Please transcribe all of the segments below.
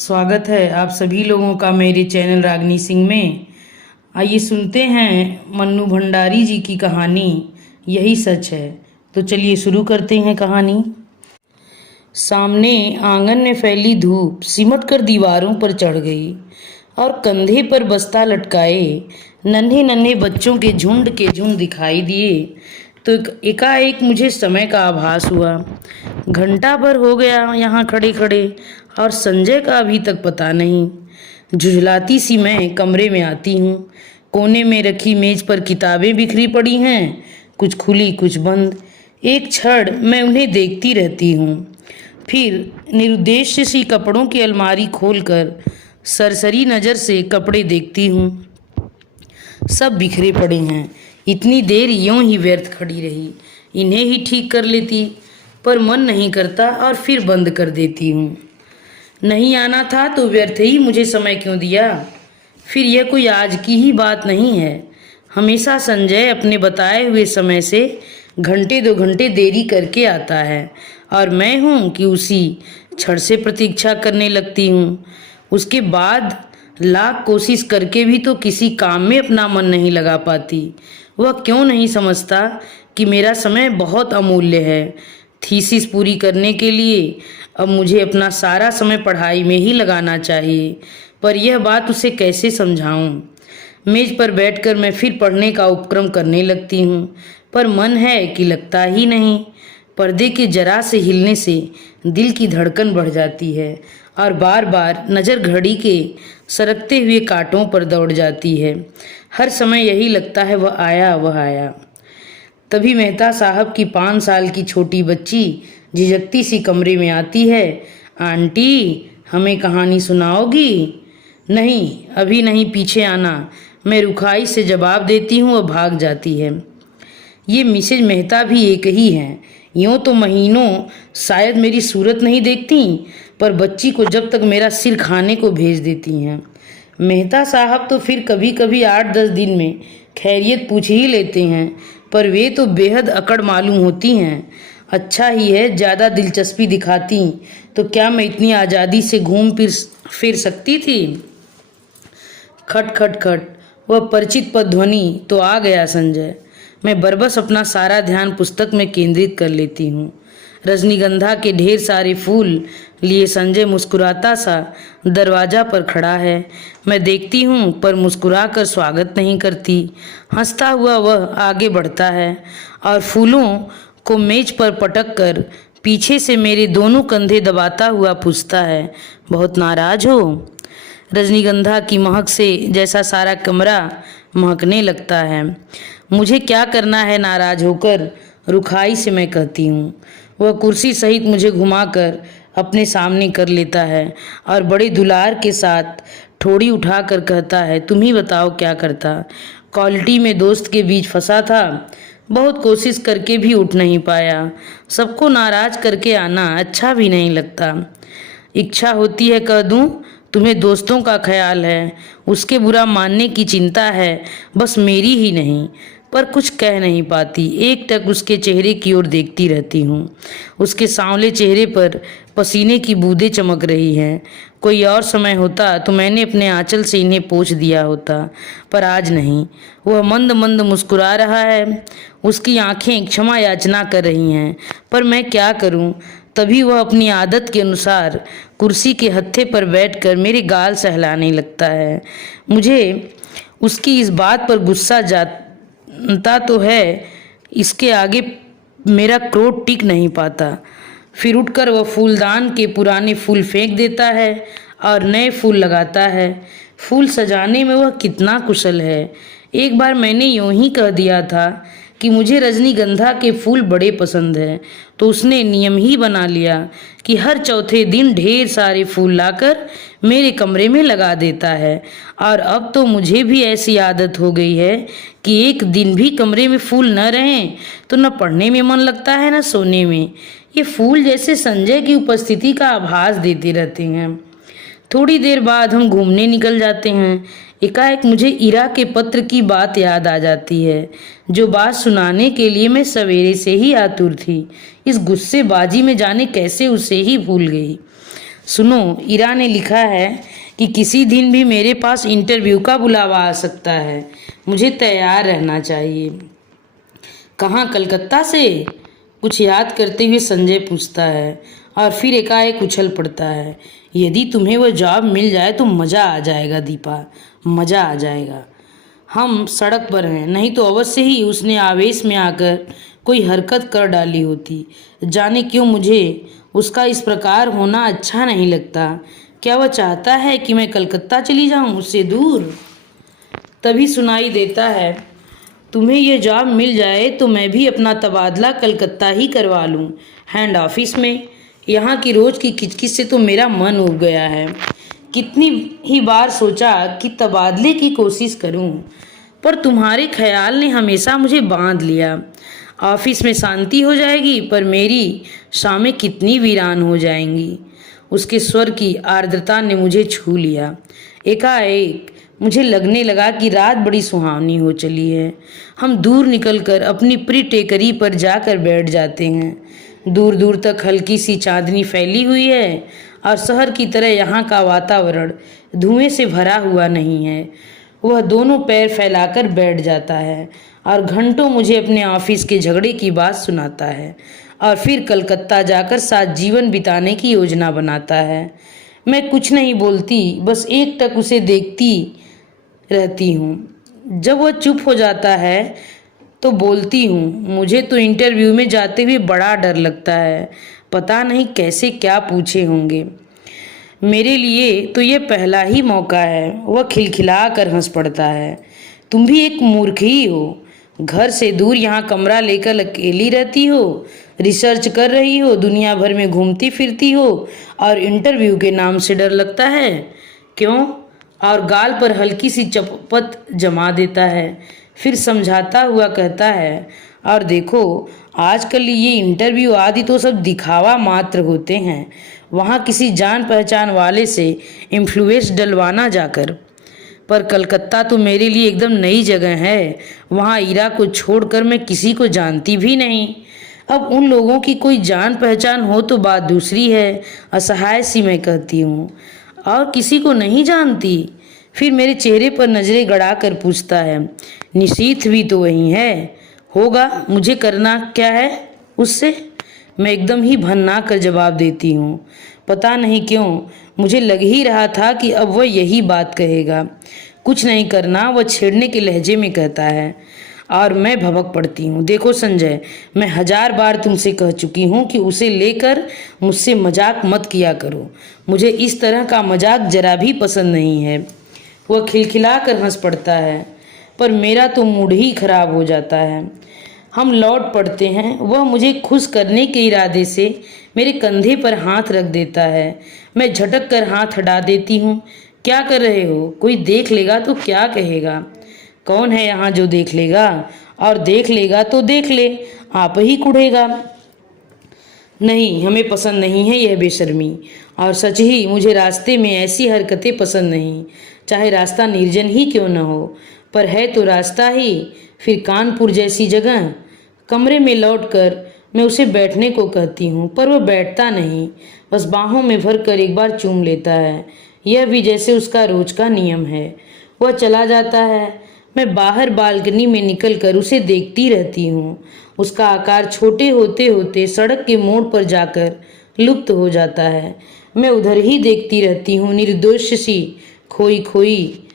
स्वागत है आप सभी लोगों का मेरे चैनल रागनी सिंह में। आइए सुनते हैं मन्नू भंडारी जी की कहानी यही सच है। तो चलिए शुरू करते हैं कहानी। सामने आंगन में फैली धूप सिमट कर दीवारों पर चढ़ गई और कंधे पर बस्ता लटकाए नन्हे नन्हे बच्चों के झुंड दिखाई दिए। तो एकाएक मुझे समय का आभास हुआ। घंटा भर हो गया यहाँ खड़े खड़े और संजय का अभी तक पता नहीं। झुझलाती सी मैं कमरे में आती हूँ। कोने में रखी मेज पर किताबें बिखरी पड़ी हैं, कुछ खुली कुछ बंद। एक क्षण मैं उन्हें देखती रहती हूँ, फिर निरुद्देश्य सी कपड़ों की अलमारी खोलकर सरसरी नज़र से कपड़े देखती हूँ। सब बिखरे पड़े हैं। इतनी देर यूं ही व्यर्थ खड़ी रही, इन्हें ही ठीक कर लेती, पर मन नहीं करता और फिर बंद कर देती हूँ। नहीं आना था तो व्यर्थ ही मुझे समय क्यों दिया। फिर यह कोई आज की ही बात नहीं है। हमेशा संजय अपने बताए हुए समय से घंटे 2 घंटे देरी करके आता है और मैं हूँ कि उसी क्षण से प्रतीक्षा करने लगती हूँ। उसके बाद लाख कोशिश करके भी तो किसी काम में अपना मन नहीं लगा पाती। वह क्यों नहीं समझता कि मेरा समय बहुत अमूल्य है। थीसिस पूरी करने के लिए अब मुझे अपना सारा समय पढ़ाई में ही लगाना चाहिए, पर यह बात उसे कैसे समझाऊं। मेज पर बैठकर मैं फिर पढ़ने का उपक्रम करने लगती हूँ, पर मन है कि लगता ही नहीं। पर्दे के जरा से हिलने से दिल की धड़कन बढ़ जाती है और बार बार नज़र घड़ी के सरकते हुए कांटों पर दौड़ जाती है। हर समय यही लगता है वह आया वह आया। तभी मेहता साहब की 5 साल की छोटी बच्ची झिझकती सी कमरे में आती है। आंटी, हमें कहानी सुनाओगी? नहीं, अभी नहीं, पीछे आना। मैं रुखाई से जवाब देती हूँ और भाग जाती है। ये मिसेज मेहता भी एक ही हैं। यूँ तो महीनों शायद मेरी सूरत नहीं देखती, पर बच्ची को जब तक मेरा सिर खाने को भेज देती हैं। मेहता साहब तो फिर कभी कभी 8-10 दिन में खैरियत पूछ ही लेते हैं, पर वे तो बेहद अकड़ मालूम होती हैं। अच्छा ही है, ज़्यादा दिलचस्पी दिखाती तो क्या मैं इतनी आज़ादी से घूम फिर सकती थी। खट खट खट, वह परिचित पदध्वनि तो आ गया संजय। मैं बरबस अपना सारा ध्यान पुस्तक में केंद्रित कर लेती हूँ। रजनीगंधा के ढेर सारे फूल लिए संजय मुस्कुराता सा दरवाजा पर खड़ा है। मैं देखती हूँ पर मुस्कुरा कर स्वागत नहीं करती। हंसता हुआ वह आगे बढ़ता है और फूलों को मेज पर पटक कर पीछे से मेरे दोनों कंधे दबाता हुआ पूछता है, बहुत नाराज हो? रजनीगंधा की महक से जैसा सारा कमरा महकने लगता है। मुझे क्या करना है नाराज होकर, रुखाई से मैं कहती हूँ। वह कुर्सी सहित मुझे घुमाकर अपने सामने कर लेता है और बड़े दुलार के साथ ठोड़ी उठाकर कहता है, तुम ही बताओ क्या करता। क्वालिटी में दोस्त के बीच फंसा था, बहुत कोशिश करके भी उठ नहीं पाया। सबको नाराज करके आना अच्छा भी नहीं लगता। इच्छा होती है कह दूं, तुम्हें दोस्तों का ख्याल है, उसके बुरा मानने की चिंता है, बस मेरी ही नहीं। पर कुछ कह नहीं पाती, एकटक उसके चेहरे की ओर देखती रहती हूँ। उसके सांवले चेहरे पर पसीने की बूंदें चमक रही हैं। कोई और समय होता तो मैंने अपने आंचल से इन्हें पोंछ दिया होता, पर आज नहीं। वह मंद मंद मुस्कुरा रहा है, उसकी आंखें क्षमा याचना कर रही हैं, पर मैं क्या करूं। तभी वह अपनी आदत के अनुसार कुर्सी के हत्थे पर बैठकर मेरे गाल सहलाने लगता है। मुझे उसकी इस बात पर गुस्सा जानता तो है, इसके आगे मेरा क्रोध टिक नहीं पाता। फिर उठकर वह फूलदान के पुराने फूल फेंक देता है और नए फूल लगाता है। फूल सजाने में वह कितना कुशल है। एक बार मैंने यूं ही कह दिया था कि मुझे रजनीगंधा के फूल बड़े पसंद हैं, तो उसने नियम ही बना लिया कि हर चौथे दिन ढेर सारे फूल लाकर मेरे कमरे में लगा देता है। और अब तो मुझे भी ऐसी आदत हो गई है कि एक दिन भी कमरे में फूल न रहें तो न पढ़ने में मन लगता है न सोने में। ये फूल जैसे संजय की उपस्थिति का आभास देते रहते हैं। थोड़ी देर बाद हम घूमने निकल जाते हैं। एकाएक मुझे इरा के पत्र की बात याद आ जाती है, जो बात सुनाने के लिए मैं सवेरे से ही आतुर थी। इस गुस्सेबाजी में जाने कैसे उसे ही भूल गई। सुनो, इरा ने लिखा है कि किसी दिन भी मेरे पास इंटरव्यू का बुलावा आ सकता है, मुझे तैयार रहना चाहिए। कहाँ, कलकत्ता से? कुछ याद करते हुए संजय पूछता है और फिर एकाएक उछल पड़ता है। यदि तुम्हें वह जॉब मिल जाए तो मज़ा आ जाएगा दीपा, मज़ा आ जाएगा। हम सड़क पर हैं, नहीं तो अवश्य ही उसने आवेश में आकर कोई हरकत कर डाली होती। जाने क्यों मुझे उसका इस प्रकार होना अच्छा नहीं लगता। क्या वह चाहता है कि मैं कलकत्ता चली जाऊं, उससे दूर? तभी सुनाई देता है, तुम्हें यह जॉब मिल जाए तो मैं भी अपना तबादला कलकत्ता ही करवा लूं, हैंड ऑफिस में। यहाँ की रोज की किचकिच से तो मेरा मन उब गया है। कितनी ही बार सोचा कि तबादले की कोशिश करूं, पर तुम्हारे ख्याल ने हमेशा मुझे बांध लिया। ऑफिस में शांति हो जाएगी, पर मेरी शामें कितनी वीरान हो जाएंगी। उसके स्वर की आर्द्रता ने मुझे छू लिया। एकाएक मुझे लगने लगा कि रात बड़ी सुहावनी हो चली है। हम दूर निकलकर अपनी प्री टेकरी पर जाकर बैठ जाते हैं। दूर दूर तक हल्की सी चांदनी फैली हुई है और शहर की तरह यहाँ का वातावरण धुएं से भरा हुआ नहीं है। वह दोनों पैर फैलाकर बैठ जाता है और घंटों मुझे अपने ऑफिस के झगड़े की बात सुनाता है और फिर कलकत्ता जाकर साथ जीवन बिताने की योजना बनाता है। मैं कुछ नहीं बोलती, बस एकटक उसे देखती रहती हूँ। जब वह चुप हो जाता है तो बोलती हूँ, मुझे तो इंटरव्यू में जाते हुए बड़ा डर लगता है। पता नहीं कैसे क्या पूछे होंगे। मेरे लिए तो ये पहला ही मौका है। वह खिलखिला कर हंस पड़ता है। तुम भी एक मूर्ख ही हो। घर से दूर यहाँ कमरा लेकर अकेली रहती हो, रिसर्च कर रही हो, दुनिया भर में घूमती फिरती हो और इंटरव्यू के नाम से डर लगता है। क्यों? और गाल पर हल्की सी चपत जमा देता है। फिर समझाता हुआ कहता है, और देखो, आजकल ये इंटरव्यू आदि तो सब दिखावा मात्र होते हैं। वहाँ किसी जान पहचान वाले से इन्फ्लुएंस डलवाना जाकर। पर कलकत्ता तो मेरे लिए एकदम नई जगह है। वहाँ इरा को छोड़कर मैं किसी को जानती भी नहीं। अब उन लोगों की कोई जान पहचान हो तो बात दूसरी है, असहाय सी मैं कहती हूँ। और किसी को नहीं जानती? फिर मेरे चेहरे पर नजरें गड़ा कर पूछता है, निशीथ भी तो वही है, होगा, मुझे करना क्या है उससे? मैं एकदम ही भन्ना कर जवाब देती हूँ। पता नहीं क्यों मुझे लग ही रहा था कि अब वह यही बात कहेगा। कुछ नहीं करना, वह छेड़ने के लहजे में कहता है। और मैं भभक पड़ती हूँ। देखो संजय, मैं 1000 बार तुमसे कह चुकी हूँ कि उसे लेकर मुझसे मजाक मत किया करो। मुझे इस तरह का मजाक जरा भी पसंद नहीं है। वह खिलखिला कर हंस पड़ता है, पर मेरा तो मूड ही खराब हो जाता है। हम लौट पड़ते हैं। वह मुझे खुश करने के इरादे से मेरे कंधे पर हाथ रख देता है। मैं झटक कर हाथ हटा देती हूँ। क्या कर रहे हो? कोई देख लेगा तो क्या कहेगा? कौन है यहाँ जो देख लेगा? और देख लेगा तो देख ले, आप ही कुढ़ेगा। नहीं, हमें पसंद नहीं है यह बेशर्मी। और सच ही मुझे रास्ते में ऐसी हरकतें पसंद नहीं, चाहे रास्ता निर्जन ही क्यों न हो। पर है तो रास्ता ही, फिर कानपुर जैसी जगह। कमरे में लौटकर मैं उसे बैठने को कहती हूँ, पर वह बैठता नहीं, बस बाहों में भरकर एक बार चूम लेता है। यह भी जैसे उसका रोज का नियम है। वह चला जाता है। मैं बाहर बालकनी में निकलकर उसे देखती रहती हूँ। उसका आकार छोटे होते होते सड़क के मोड़ पर जाकर लुप्त हो जाता है। मैं उधर ही देखती रहती हूँ, निर्दोष सी, खोई खोई।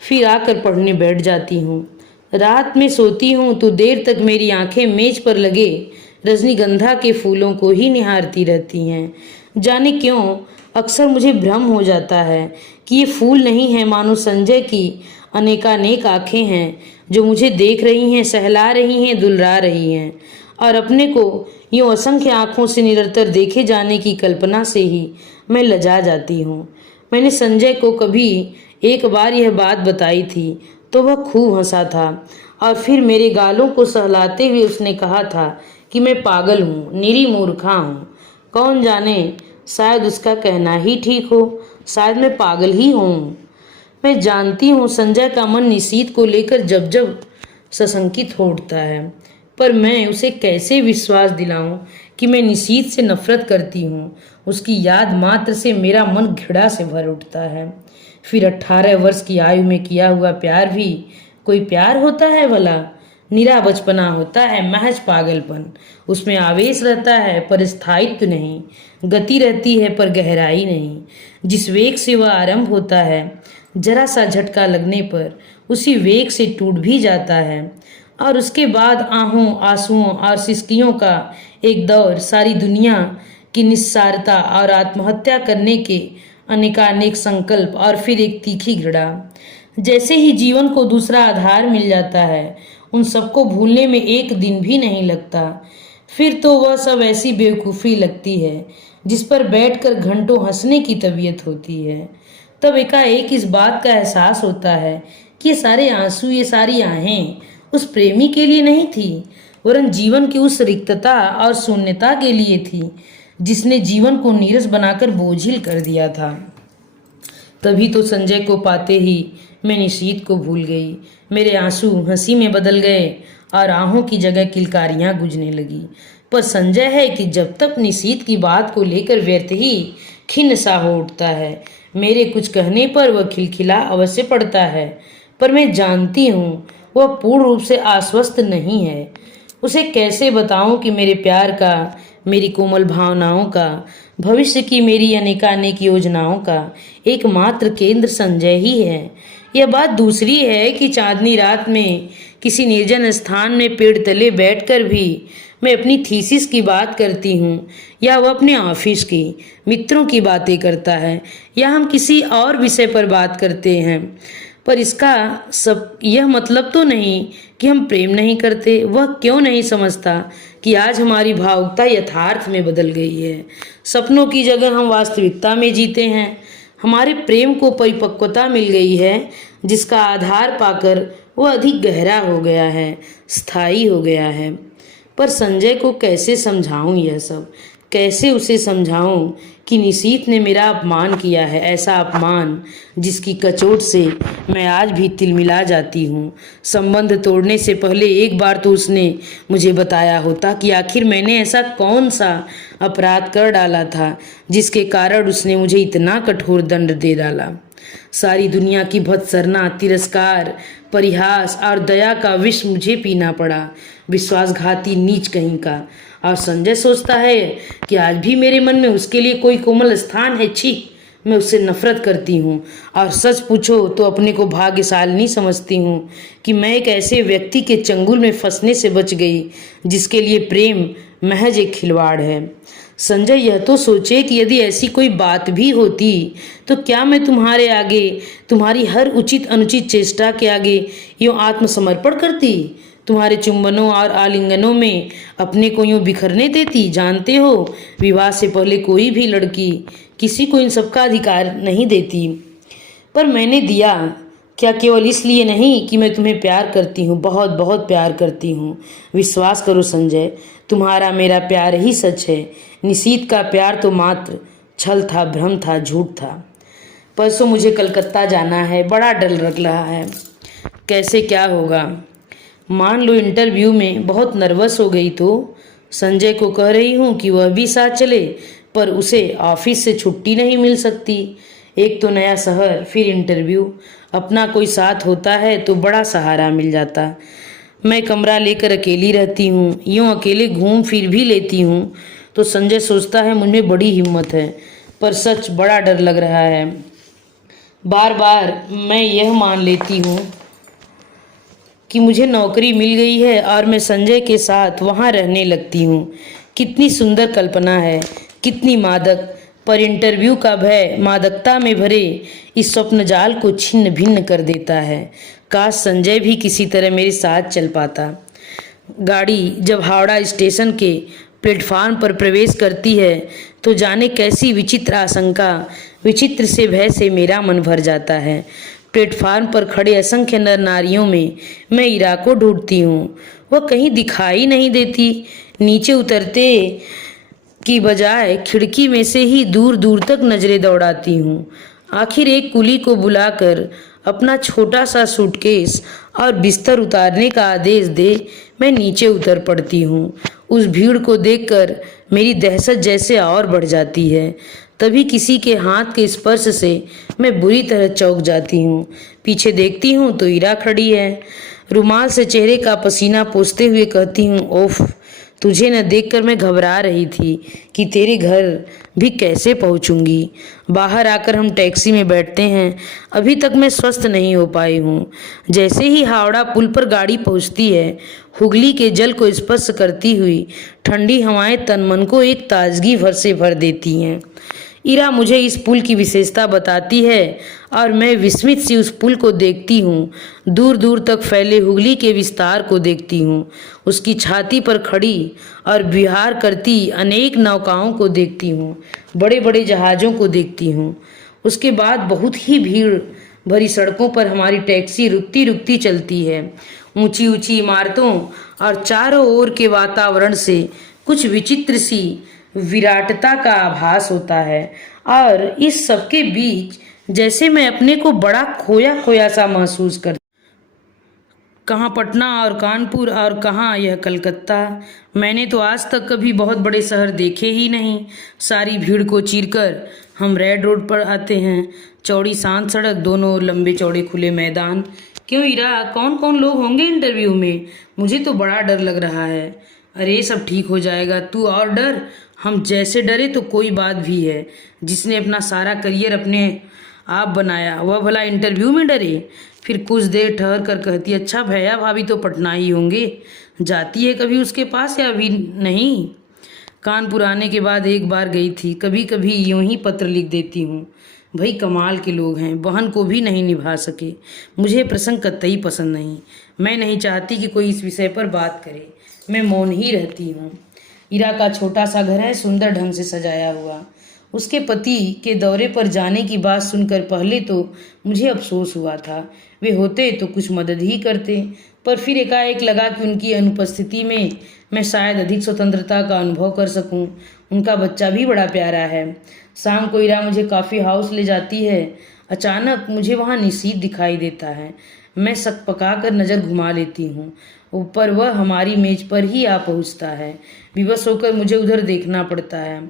फिर आकर पढ़ने बैठ जाती हूँ। रात में सोती हूँ तो देर तक मेरी आंखें मेज पर लगे रजनीगंधा के फूलों को ही निहारती रहती हैं। जाने क्यों अक्सर मुझे भ्रम हो जाता है कि ये फूल नहीं है, मानो संजय की अनेकानेक आंखें हैं जो मुझे देख रही हैं, सहला रही हैं, दुलरा रही हैं। और अपने को यूँ असंख्य आँखों से निरंतर देखे जाने की कल्पना से ही मैं लजा जाती हूँ। मैंने संजय को कभी एक बार यह बात बताई थी तो वह खूब हंसा था और फिर मेरे गालों को सहलाते हुए उसने कहा था कि मैं पागल हूँ, निरी मूर्खा हूँ। कौन जाने, शायद उसका कहना ही ठीक हो, शायद मैं पागल ही हूँ। मैं जानती हूँ संजय का मन निशीथ को लेकर जब जब सशंकित हो उठता है, पर मैं उसे कैसे विश्वास दिलाऊं कि मैं निशीथ से नफरत करती हूँ उसकी याद मात्र से मेरा मन घृणा से भर उठता है। फिर 18 वर्ष की आयु में किया हुआ प्यार भी कोई प्यार होता है भला? निरा बचपना होता है, महज पागलपन। उसमें आवेश रहता है पर स्थायित्व नहीं, गति रहती है पर गहराई नहीं। जिस वेग से वह आरंभ होता है, जरा सा झटका लगने पर उसी वेग से टूट भी जाता है, और उसके बाद आहों, आंसुओं और सिसकियों का एक दौर, सारी दुनिया की निस्सारता और आत्महत्या करने के अनेकानेक संकल्प, और फिर एक तीखी घृणा। जैसे ही जीवन को दूसरा आधार मिल जाता है, उन सबको भूलने में एक दिन भी नहीं लगता। फिर तो वह सब ऐसी बेवकूफ़ी लगती है जिस पर बैठकर घंटों हंसने की तबीयत होती है। तब एकाएक इस बात का एहसास होता है कि ये सारे आंसू, ये सारी आहें उस प्रेमी के लिए नहीं थी, वरन जीवन की उस रिक्तता और शून्यता के लिए थी जिसने जीवन को नीरस बनाकर बोझिल कर दिया था। तभी तो संजय को पाते ही मैं निशीथ को भूल गई। मेरे आंसू हंसी में बदल गए और आहों की जगह किलकारियां गूंजने लगी। पर संजय है कि जब तक निशीथ की बात को लेकर व्यर्थ ही खिन्न सा हो उठता है। मेरे कुछ कहने पर वह खिलखिला अवश्य पड़ता है, पर मैं जानती हूँ वह पूर्ण रूप से आश्वस्त नहीं है। उसे कैसे बताऊं कि मेरे प्यार का, मेरी कोमल भावनाओं का, भविष्य की मेरी अनेकानेक योजनाओं का एकमात्र केंद्र संजय ही है। यह बात दूसरी है कि चांदनी रात में किसी निर्जन स्थान में पेड़ तले बैठकर भी मैं अपनी थीसिस की बात करती हूँ, या वह अपने ऑफिस की, मित्रों की बातें करता है, या हम किसी और विषय पर बात करते हैं। पर इसका सब यह मतलब तो नहीं कि हम प्रेम नहीं करते। वह क्यों नहीं समझता कि आज हमारी भावुकता यथार्थ में बदल गई है। सपनों की जगह हम वास्तविकता में जीते हैं। हमारे प्रेम को परिपक्वता मिल गई है, जिसका आधार पाकर वह अधिक गहरा हो गया है, स्थायी हो गया है। पर संजय को कैसे समझाऊं यह सब? कैसे उसे समझाऊं कि निशीथ ने मेरा अपमान किया है, ऐसा अपमान जिसकी कचोट से मैं आज भी तिलमिला जाती हूँ। संबंध तोड़ने से पहले एक बार तो उसने मुझे बताया होता कि आखिर मैंने ऐसा कौन सा अपराध कर डाला था जिसके कारण उसने मुझे इतना कठोर दंड दे डाला। सारी दुनिया की भत्सरना, तिरस्कार, परिहास और दया का विष मुझे पीना पड़ा, विश्वासघाती नीच कहीं का। और संजय सोचता है कि आज भी मेरे मन में उसके लिए कोई कोमल स्थान है। छी, मैं उससे नफरत करती हूँ, और सच पूछो तो अपने को भाग्यशालिनी समझती हूँ कि मैं एक ऐसे व्यक्ति के चंगुल में फंसने से बच गई जिसके लिए प्रेम महज एक खिलवाड़ है। संजय यह तो सोचे कि यदि ऐसी कोई बात भी होती तो क्या मैं तुम्हारे आगे, तुम्हारी हर उचित अनुचित चेष्टा के आगे यूँ आत्मसमर्पण करती, तुम्हारे चुंबनों और आलिंगनों में अपने को यूँ बिखरने देती? जानते हो, विवाह से पहले कोई भी लड़की किसी को इन सब का अधिकार नहीं देती, पर मैंने दिया। क्या केवल इसलिए नहीं कि मैं तुम्हें प्यार करती हूँ, बहुत बहुत प्यार करती हूँ। विश्वास करो संजय, तुम्हारा मेरा प्यार ही सच है। निशीथ का प्यार तो मात्र छल था, भ्रम था, झूठ था। परसों मुझे कलकत्ता जाना है, बड़ा डर लग रहा है, कैसे क्या होगा। मान लो इंटरव्यू में बहुत नर्वस हो गई तो संजय को कह रही हूँ कि वह भी साथ चले, पर उसे ऑफिस से छुट्टी नहीं मिल सकती। एक तो नया शहर, फिर इंटरव्यू। अपना कोई साथ होता है तो बड़ा सहारा मिल जाता। मैं कमरा लेकर अकेली रहती हूँ, यूँ अकेले घूम फिर भी लेती हूँ तो संजय सोचता है मुझमें बड़ी हिम्मत है, पर सच बड़ा डर लग रहा है। बार बार मैं यह मान लेती हूँ कि मुझे नौकरी मिल गई है और मैं संजय के साथ वहाँ रहने लगती हूँ। कितनी सुंदर कल्पना है, कितनी मादक। पर इंटरव्यू का भय मादकता में भरे इस स्वप्न जाल को छिन्न भिन्न कर देता है। काश संजय भी किसी तरह मेरे साथ चल पाता। गाड़ी जब हावड़ा स्टेशन के प्लेटफार्म पर प्रवेश करती है तो जाने कैसी विचित्र आशंका, विचित्र से भय से मेरा मन भर जाता है। प्लेटफार्म पर खड़े असंख्य नर नारियों में मैं इरा को ढूंढती हूँ, वह कहीं दिखाई नहीं देती। नीचे उतरते की बजाय खिड़की में से ही दूर दूर तक नजरें दौड़ाती हूँ। आखिर एक कुली को बुलाकर अपना छोटा सा सूटकेस और बिस्तर उतारने का आदेश दे मैं नीचे उतर पड़ती हूँ। उस भीड़ को देखकर मेरी दहशत जैसे और बढ़ जाती है। तभी किसी के हाथ के स्पर्श से मैं बुरी तरह चौंक जाती हूँ। पीछे देखती हूँ तो ईरा खड़ी है। रुमाल से चेहरे का पसीना पोंछते हुए कहती हूँ, ओफ, तुझे न देखकर मैं घबरा रही थी कि तेरे घर भी कैसे पहुंचूंगी। बाहर आकर हम टैक्सी में बैठते हैं। अभी तक मैं स्वस्थ नहीं हो पाई हूँ। जैसे ही हावड़ा पुल पर गाड़ी पहुंचती है, हुगली के जल को स्पर्श करती हुई ठंडी हवाएं तन मन को एक ताजगी भर से भर देती हैं। ईरा मुझे इस पुल की विशेषता बताती है और मैं विस्मित सी उस पुल को देखती हूँ। दूर दूर तक फैले हुगली के विस्तार को देखती हूँ। उसकी छाती पर खड़ी और विहार करती अनेक नौकाओं को देखती हूँ। बड़े बड़े जहाज़ों को देखती हूँ। उसके बाद बहुत ही भीड़ भरी सड़कों पर हमारी टैक्सी रुकती रुकती चलती है। ऊंची ऊंची इमारतों और चारों ओर के वातावरण से कुछ विचित्र सी विराटता का आभास होता है और इस सबके बीच जैसे मैं अपने को बड़ा खोया खोया सा महसूस करती। कहाँ पटना और कानपुर और कहाँ यह कलकत्ता। मैंने तो आज तक कभी बहुत बड़े शहर देखे ही नहीं। सारी भीड़ को चीरकर हम रेड रोड पर आते हैं। चौड़ी शांत सड़क, दोनों ओर लंबे चौड़े खुले मैदान। क्यों ईरा, कौन कौन लोग होंगे इंटरव्यू में? मुझे तो बड़ा डर लग रहा है। अरे सब ठीक हो जाएगा, तू और डर। हम जैसे डरे तो कोई बात भी है। जिसने अपना सारा करियर अपने आप बनाया वह भला इंटरव्यू में डरे? फिर कुछ देर ठहर कर कहती, अच्छा भैया भाभी तो पटना ही होंगे। जाती है कभी उसके पास या अभी नहीं? कानपुर आने के बाद एक बार गई थी। कभी कभी यूं ही पत्र लिख देती हूँ। भाई कमाल के लोग हैं, बहन को भी नहीं निभा सके। मुझे प्रसंग कतई पसंद नहीं। मैं नहीं चाहती कि कोई इस विषय पर बात करे। मैं मौन ही रहती हूँ। ईरा का छोटा सा घर है, सुंदर ढंग से सजाया हुआ। उसके पति के दौरे पर जाने की बात सुनकर पहले तो मुझे अफसोस हुआ था। वे होते तो कुछ मदद ही करते, पर फिर एकाएक लगा कि उनकी अनुपस्थिति में मैं शायद अधिक स्वतंत्रता का अनुभव कर सकूं। उनका बच्चा भी बड़ा प्यारा है। शाम को ईरा मुझे कॉफ़ी हाउस ले जाती है। अचानक मुझे वहाँ निशीथ दिखाई देता है। मैं शक पकाकर नज़र घुमा लेती हूँ। ऊपर वह हमारी मेज पर ही आ पहुँचता है। विवश होकर मुझे उधर देखना पड़ता है।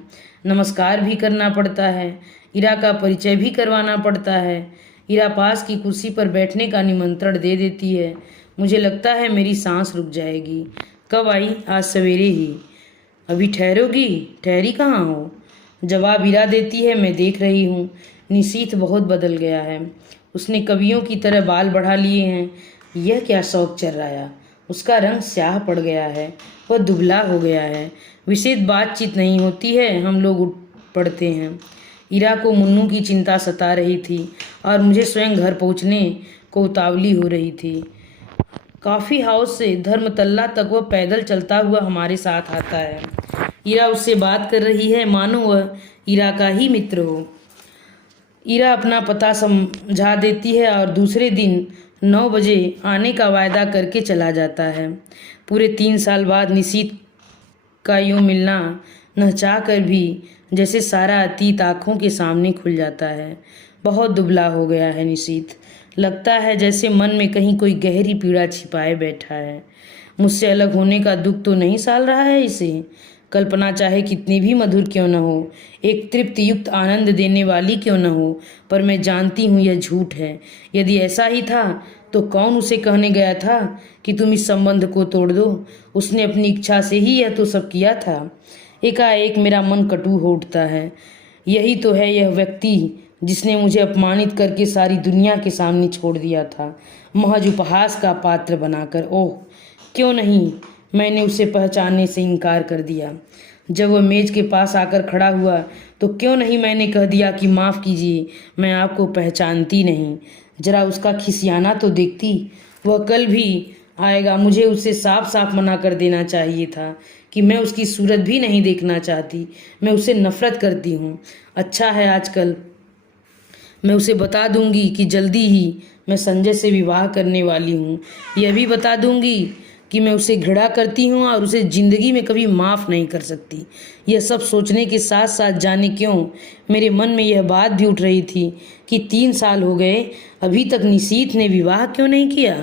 नमस्कार भी करना पड़ता है। ईरा का परिचय भी करवाना पड़ता है। ईरा पास की कुर्सी पर बैठने का निमंत्रण दे देती है। मुझे लगता है मेरी सांस रुक जाएगी। कब आई? आज सवेरे ही। अभी ठहरोगी? ठहरी कहाँ हो? जवाब ईरा देती है, मैं देख रही हूँ। निशीथ बहुत बदल गया है। उसने कवियों की तरह बाल बढ़ा लिए हैं। यह क्या शौक चल रहा? उसका रंग स्याह पड़ गया है। वह दुबला हो गया है। विशेष बातचीत नहीं होती है। हम लोग उठ पड़ते हैं। ईरा को मुन्नू की चिंता सता रही थी और मुझे स्वयं घर पहुंचने को उतावली हो रही थी। कॉफ़ी हाउस से धर्मतल्ला तक वह पैदल चलता हुआ हमारे साथ आता है। ईरा उससे बात कर रही है मानो वह ईरा का ही मित्र हो। ईरा अपना पता समझा देती है और दूसरे दिन 9 बजे आने का वायदा करके चला जाता है। पूरे 3 साल बाद निशीथ का यूँ मिलना न चाह कर भी जैसे सारा अतीत आँखों के सामने खुल जाता है। बहुत दुबला हो गया है निशीथ। लगता है जैसे मन में कहीं कोई गहरी पीड़ा छिपाए बैठा है। मुझसे अलग होने का दुख तो नहीं साल रहा है इसे। कल्पना चाहे कितनी भी मधुर क्यों न हो, एक तृप्ति युक्त आनंद देने वाली क्यों न हो, पर मैं जानती हूँ यह झूठ है। यदि ऐसा ही था तो कौन उसे कहने गया था कि तुम इस संबंध को तोड़ दो? उसने अपनी इच्छा से ही यह तो सब किया था। एकाएक मेरा मन कटु हो उठता है। यही तो है यह व्यक्ति जिसने मुझे अपमानित करके सारी दुनिया के सामने छोड़ दिया था, महज उपहास का पात्र बनाकर। ओह, क्यों नहीं मैंने उसे पहचानने से इनकार कर दिया। जब वह मेज के पास आकर खड़ा हुआ तो क्यों नहीं मैंने कह दिया कि माफ़ कीजिए, मैं आपको पहचानती नहीं। जरा उसका खिसियाना तो देखती। वह कल भी आएगा। मुझे उससे साफ साफ मना कर देना चाहिए था कि मैं उसकी सूरत भी नहीं देखना चाहती। मैं उससे नफरत करती हूँ। अच्छा है आजकल मैं उसे बता दूंगी कि जल्दी ही मैं संजय से विवाह करने वाली हूँ। यह भी बता दूंगी कि मैं उसे घृणा करती हूँ और उसे ज़िंदगी में कभी माफ़ नहीं कर सकती। यह सब सोचने के साथ साथ जाने क्यों मेरे मन में यह बात भी उठ रही थी कि 3 साल हो गए, अभी तक निशीथ ने विवाह क्यों नहीं किया।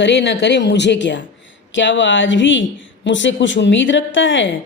करे न करे मुझे क्या, क्या वह आज भी मुझसे कुछ उम्मीद रखता है?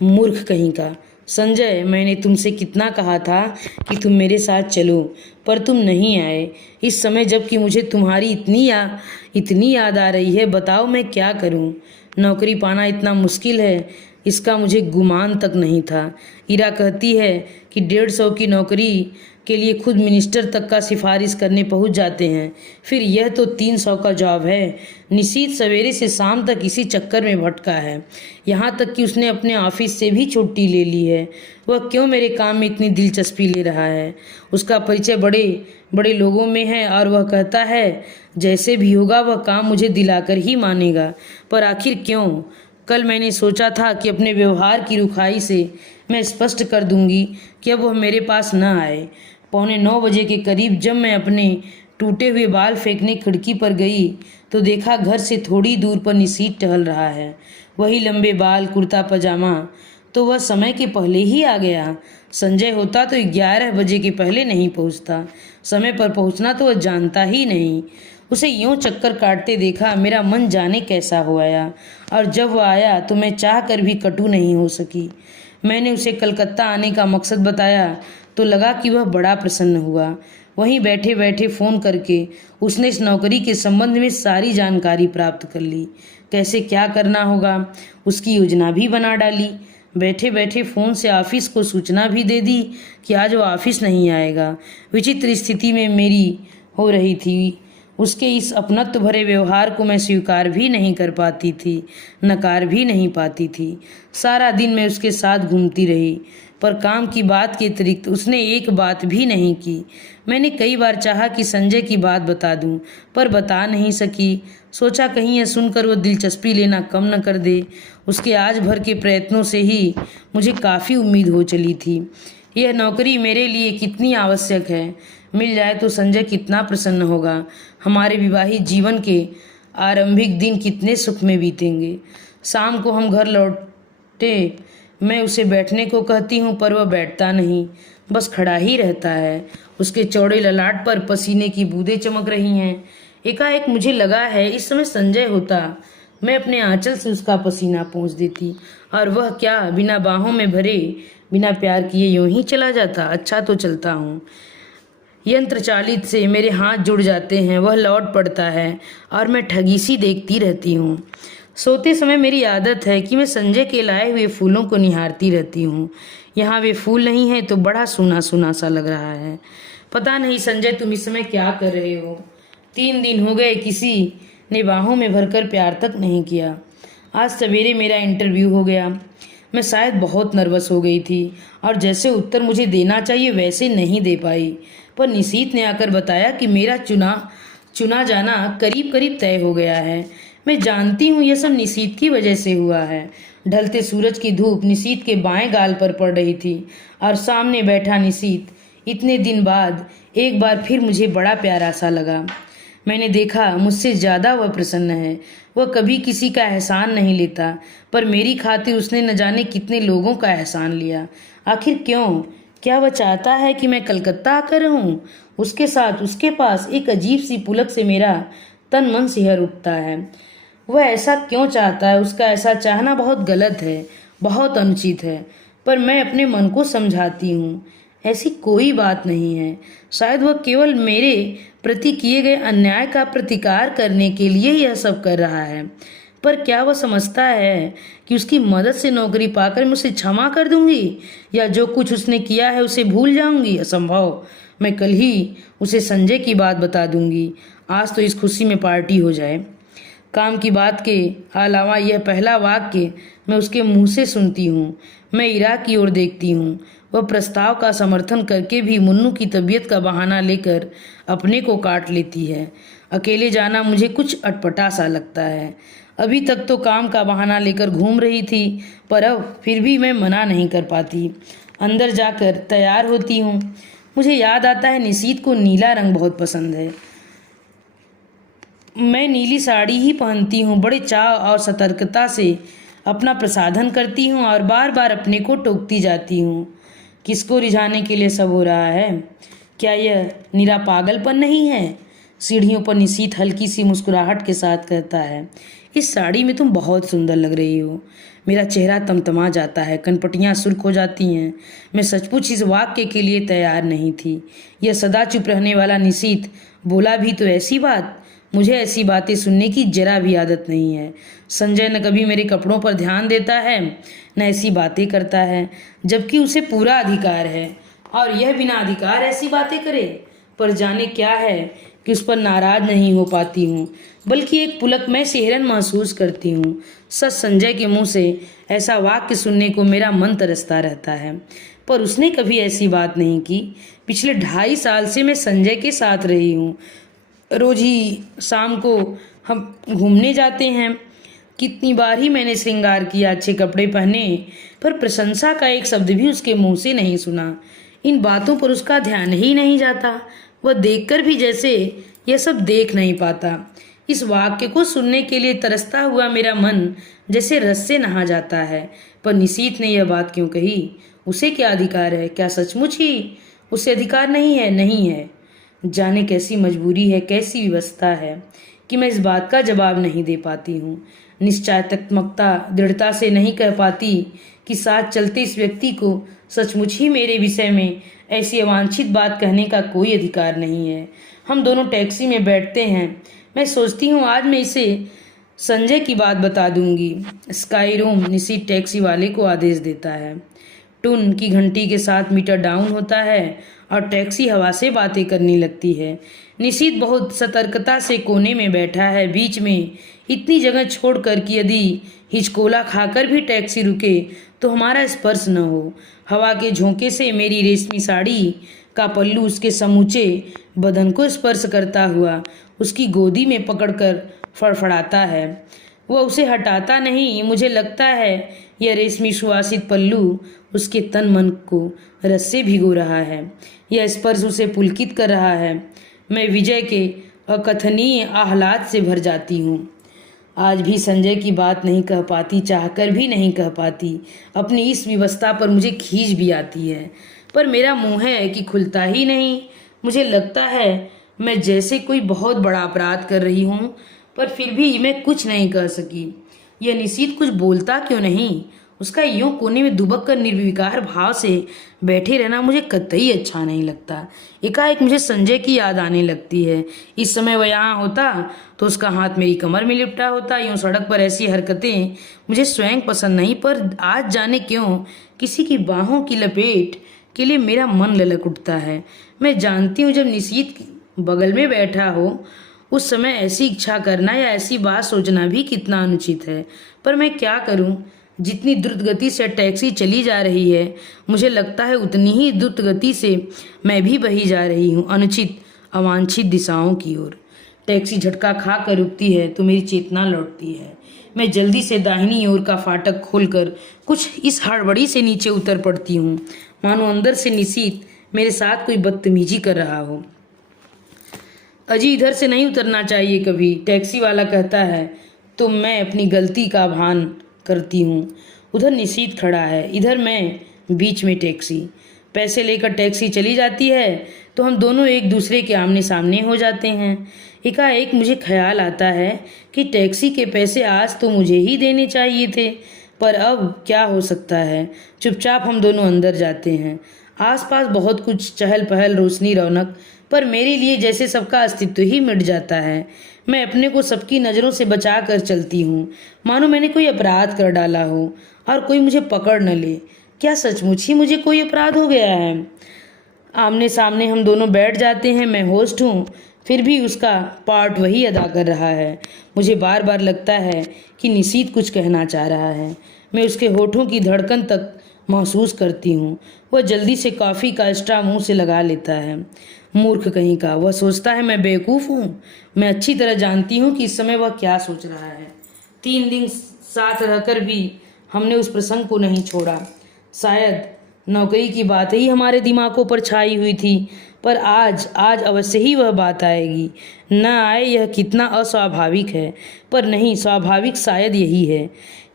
मूर्ख कहीं का। संजय, मैंने तुमसे कितना कहा था कि तुम मेरे साथ चलो, पर तुम नहीं आए। इस समय जबकि मुझे तुम्हारी इतनी याद आ रही है, बताओ मैं क्या करूं? नौकरी पाना इतना मुश्किल है, इसका मुझे गुमान तक नहीं था। इरा कहती है कि 150 की नौकरी के लिए खुद मिनिस्टर तक का सिफारिश करने पहुंच जाते हैं, फिर यह तो 300 का जॉब है। निशीथ सवेरे से शाम तक इसी चक्कर में भटका है, यहाँ तक कि उसने अपने ऑफिस से भी छुट्टी ले ली है। वह क्यों मेरे काम में इतनी दिलचस्पी ले रहा है? उसका परिचय बड़े बड़े लोगों में है और वह कहता है जैसे भी होगा वह काम मुझे दिलाकर ही मानेगा, पर आखिर क्यों? कल मैंने सोचा था कि अपने व्यवहार की रुखाई से मैं स्पष्ट कर दूंगी कि अब वह मेरे पास न आए। 8:45 के करीब जब मैं अपने टूटे हुए बाल फेंकने खिड़की पर गई तो देखा घर से थोड़ी दूर पर निशीथ टहल रहा है। वही लंबे बाल, कुर्ता पजामा। तो वह समय के पहले ही आ गया। संजय होता तो 11 बजे के पहले नहीं पहुंचता। समय पर पहुंचना तो वह जानता ही नहीं। उसे यूं चक्कर काटते देखा, मेरा मन जाने कैसा हो आया, और जब वह आया तो मैं चाह कर भी कटु नहीं हो सकी। मैंने उसे कलकत्ता आने का मकसद बताया तो लगा कि वह बड़ा प्रसन्न हुआ। वहीं बैठे बैठे फ़ोन करके उसने इस नौकरी के संबंध में सारी जानकारी प्राप्त कर ली। कैसे क्या करना होगा उसकी योजना भी बना डाली। बैठे बैठे फ़ोन से ऑफिस को सूचना भी दे दी कि आज वो ऑफिस नहीं आएगा। विचित्र स्थिति में मेरी हो रही थी। उसके इस अपनत्व भरे व्यवहार को मैं स्वीकार भी नहीं कर पाती थी, नकार भी नहीं पाती थी। सारा दिन मैं उसके साथ घूमती रही, पर काम की बात के अतिरिक्त उसने एक बात भी नहीं की। मैंने कई बार चाहा कि संजय की बात बता दूं, पर बता नहीं सकी। सोचा कहीं यह सुनकर वो दिलचस्पी लेना कम न कर दे। उसके आज भर के प्रयत्नों से ही मुझे काफ़ी उम्मीद हो चली थी। यह नौकरी मेरे लिए कितनी आवश्यक है, मिल जाए तो संजय कितना प्रसन्न होगा। हमारे विवाहित जीवन के आरंभिक दिन कितने सुख में बीतेंगे। शाम को हम घर लौटे, मैं उसे बैठने को कहती हूँ पर वह बैठता नहीं, बस खड़ा ही रहता है। उसके चौड़े ललाट पर पसीने की बूंदें चमक रही हैं। एकाएक मुझे लगा है इस समय संजय होता, मैं अपने आंचल से उसका पसीना पोंछ देती, और वह क्या बिना बाहों में भरे, बिना प्यार किए यूं ही चला जाता। अच्छा तो चलता हूँ, यंत्र चालित से मेरे हाथ जुड़ जाते हैं, वह लौट पड़ता है और मैं ठगी सी देखती रहती हूँ। सोते समय मेरी आदत है कि मैं संजय के लाए हुए फूलों को निहारती रहती हूँ। यहाँ वे फूल नहीं हैं तो बड़ा सूना सूना सा लग रहा है। पता नहीं संजय तुम इस समय क्या कर रहे हो? 3 दिन हो गए किसी ने बाहों में भरकर प्यार तक नहीं किया। आज सवेरे मेरा इंटरव्यू हो गया। मैं शायद बहुत नर्वस हो गई थी और जैसे उत्तर मुझे देना चाहिए वैसे नहीं दे पाई, पर निशीथ ने आकर बताया कि मेरा चुना जाना करीब करीब तय हो गया है। मैं जानती हूँ यह सब निशीथ की वजह से हुआ है। ढलते सूरज की धूप निशीथ के बाएं गाल पर पड़ रही थी और सामने बैठा निशीथ इतने दिन बाद एक बार फिर मुझे बड़ा प्यारा सा लगा। मैंने देखा मुझसे ज़्यादा वह प्रसन्न है। वह कभी किसी का एहसान नहीं लेता, पर मेरी खातिर उसने न जाने कितने लोगों का एहसान लिया। आखिर क्यों? क्या वह चाहता है कि मैं कलकत्ता आकर रहूं उसके साथ? उसके पास एक अजीब सी पुलक से मेरा तन मन सिहर उठता है। वह ऐसा क्यों चाहता है? उसका ऐसा चाहना बहुत गलत है, बहुत अनुचित है, पर मैं अपने मन को समझाती हूँ ऐसी कोई बात नहीं है। शायद वह केवल मेरे प्रति किए गए अन्याय का प्रतिकार करने के लिए यह सब कर रहा है। पर क्या वह समझता है कि उसकी मदद से नौकरी पाकर मैं उसे क्षमा कर दूंगी या जो कुछ उसने किया है उसे भूल जाऊंगी? असंभव। मैं कल ही उसे संजय की बात बता दूंगी। आज तो इस खुशी में पार्टी हो जाए। काम की बात के अलावा यह पहला वाक्य मैं उसके मुंह से सुनती हूँ। मैं इरा की ओर देखती हूँ। वह प्रस्ताव का समर्थन करके भी मुन्नू की तबीयत का बहाना लेकर अपने को काट लेती है। अकेले जाना मुझे कुछ अटपटा सा लगता है। अभी तक तो काम का बहाना लेकर घूम रही थी, पर अब फिर भी मैं मना नहीं कर पाती। अंदर जाकर तैयार होती हूँ। मुझे याद आता है निशीथ को नीला रंग बहुत पसंद है। मैं नीली साड़ी ही पहनती हूँ। बड़े चाव और सतर्कता से अपना प्रसाधन करती हूँ और बार बार अपने को टोकती जाती हूँ। किसको रिझाने के लिए सब हो रहा है? क्या यह निरा पागलपन नहीं है? सीढ़ियों पर निशीथ हल्की सी मुस्कुराहट के साथ कहता है, इस साड़ी में तुम बहुत सुंदर लग रही हो। मेरा चेहरा तमतमा जाता है, कनपटियां सुर्ख हो जाती हैं। मैं सचमुच इस वाक्य के लिए तैयार नहीं थी। यह सदा चुप रहने वाला निशीथ बोला भी तो ऐसी बात। मुझे ऐसी बातें सुनने की जरा भी आदत नहीं है। संजय न कभी मेरे कपड़ों पर ध्यान देता है न ऐसी बातें करता है, जबकि उसे पूरा अधिकार है और यह बिना अधिकार ऐसी बातें करे। पर जाने क्या है कि उस पर नाराज नहीं हो पाती हूँ, बल्कि एक पुलक में सिहरन महसूस करती हूँ। सच संजय के मुंह से ऐसा वाक्य सुनने को मेरा मन तरसता रहता है, पर उसने कभी ऐसी बात नहीं की। पिछले 2.5 साल से मैं संजय के साथ रही हूँ। रोज ही शाम को हम घूमने जाते हैं। कितनी बार ही मैंने श्रृंगार किया, अच्छे कपड़े पहने, पर प्रशंसा का एक शब्द भी उसके मुंह से नहीं सुना। इन बातों पर उसका ध्यान ही नहीं जाता। वह देखकर भी जैसे यह सब देख नहीं पाता। इस वाक्य को सुनने के लिए तरसता हुआ मेरा मन जैसे रस से नहा जाता है। पर निशीथ ने यह बात क्यों कही? उसे क्या अधिकार है? क्या सचमुच ही उसे अधिकार नहीं है? नहीं है। जाने कैसी मजबूरी है, कैसी व्यवस्था है कि मैं इस बात का जवाब नहीं दे पाती हूँ। निश्चयात्मकता दृढ़ता से नहीं कह पाती कि साथ चलते इस व्यक्ति को सचमुच ही मेरे विषय में ऐसी अवांछित बात कहने का कोई अधिकार नहीं है। हम दोनों टैक्सी में बैठते हैं। मैं सोचती हूँ आज मैं इसे संजय की बात बता दूंगी। स्काई रूम निशीथ टैक्सी वाले को आदेश देता है। टुन की घंटी के साथ मीटर डाउन होता है और टैक्सी हवा से बातें करने लगती है। निशीथ बहुत सतर्कता से कोने में बैठा है, बीच में इतनी जगह छोड़कर कि यदि हिचकोला खाकर भी टैक्सी रुके तो हमारा स्पर्श न हो। हवा के झोंके से मेरी रेशमी साड़ी का पल्लू उसके समूचे बदन को स्पर्श करता हुआ उसकी गोदी में पकड़कर फड़फड़ाता है। वह उसे हटाता नहीं। मुझे लगता है यह रेशमी सुवासित पल्लू उसके तन मन को रस से भिगो रहा है। यह स्पर्श उसे पुलकित कर रहा है। मैं विजय के अकथनीय आह्लाद से भर जाती हूँ। आज भी संजय की बात नहीं कह पाती, चाहकर भी नहीं कह पाती। अपनी इस व्यवस्था पर मुझे खींच भी आती है, पर मेरा मुंह है कि खुलता ही नहीं। मुझे लगता है मैं जैसे कोई बहुत बड़ा अपराध कर रही हूँ, पर फिर भी मैं कुछ नहीं कह सकी। यह निशीथ कुछ बोलता क्यों नहीं? उसका यूं कोने में दुबक कर निर्विकार भाव से बैठे रहना मुझे कतई अच्छा नहीं लगता। एकाएक मुझे संजय की याद आने लगती है। इस समय वह यहाँ होता तो उसका हाथ मेरी कमर में लिपटा होता। यूं सड़क पर ऐसी हरकतें मुझे स्वयं पसंद नहीं, पर आज जाने क्यों किसी की बाहों की लपेट के लिए मेरा मन ललक उठता है। मैं जानती हूँ जब निशीथ बगल में बैठा हो उस समय ऐसी इच्छा करना या ऐसी बात सोचना भी कितना अनुचित है, पर मैं क्या करूं? जितनी द्रुत गति से टैक्सी चली जा रही है, मुझे लगता है उतनी ही द्रुत गति से मैं भी बही जा रही हूं अनुचित अवांछित दिशाओं की ओर। टैक्सी झटका खा कर रुकती है तो मेरी चेतना लौटती है। मैं जल्दी से दाहिनी ओर का फाटक खोलकर कुछ इस हड़बड़ी से नीचे उतर पड़ती हूँ, मानो अंदर से निशीथ मेरे साथ कोई बदतमीजी कर रहा हो। अजी, इधर से नहीं उतरना चाहिए कभी, टैक्सी वाला कहता है तो मैं अपनी गलती का भान करती हूँ। उधर निशीथ खड़ा है, इधर मैं, बीच में टैक्सी। पैसे लेकर टैक्सी चली जाती है तो हम दोनों एक दूसरे के आमने सामने हो जाते हैं। एकाएक मुझे ख्याल आता है कि टैक्सी के पैसे आज तो मुझे ही देने चाहिए थे, पर अब क्या हो सकता है। चुपचाप हम दोनों अंदर जाते हैं। आसपास बहुत कुछ चहल पहल, रोशनी, रौनक, पर मेरे लिए जैसे सबका अस्तित्व ही मिट जाता है। मैं अपने को सबकी नज़रों से बचा कर चलती हूँ, मानो मैंने कोई अपराध कर डाला हो और कोई मुझे पकड़ न ले। क्या सचमुच ही मुझे कोई अपराध हो गया है? आमने सामने हम दोनों बैठ जाते हैं। मैं होस्ट हूँ, फिर भी उसका पार्ट वही अदा कर रहा है। मुझे बार बार लगता है कि निशीथ कुछ कहना चाह रहा है। मैं उसके होठों की धड़कन तक महसूस करती हूँ। वह जल्दी से कॉफ़ी का स्ट्रा मुंह से लगा लेता है। मूर्ख कहीं का, वह सोचता है मैं बेवकूफ़ हूँ। मैं अच्छी तरह जानती हूँ कि इस समय वह क्या सोच रहा है। 3 दिन साथ रहकर भी हमने उस प्रसंग को नहीं छोड़ा। शायद नौकरी की बात ही हमारे दिमागों पर छाई हुई थी, पर आज अवश्य ही वह बात आएगी। न आए यह कितना अस्वाभाविक है, पर नहीं, स्वाभाविक शायद यही है।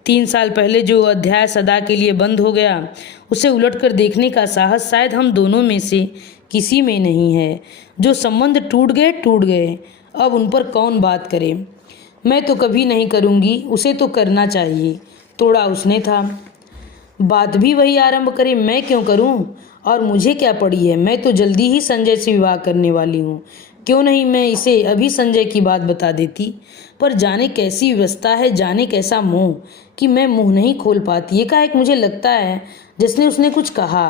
3 साल पहले जो अध्याय सदा के लिए बंद हो गया, उसे उलटकर देखने का साहस शायद हम दोनों में से किसी में नहीं है। जो संबंध टूट गए, अब उन पर कौन बात करे। मैं तो कभी नहीं करूँगी, उसे तो करना चाहिए। तोड़ा उसने था। बात भी वही आरंभ करे, मैं क्यों करूं? और मुझे क्या पड़ी है? मैं तो जल्दी ही संजय से विवाह करने वाली हूँ। क्यों नहीं मैं इसे अभी संजय की बात बता देती। पर जाने कैसी व्यवस्था है, जाने कैसा मोह कि मैं मुंह नहीं खोल पाती। एकाएक मुझे लगता है जिसने उसने कुछ कहा।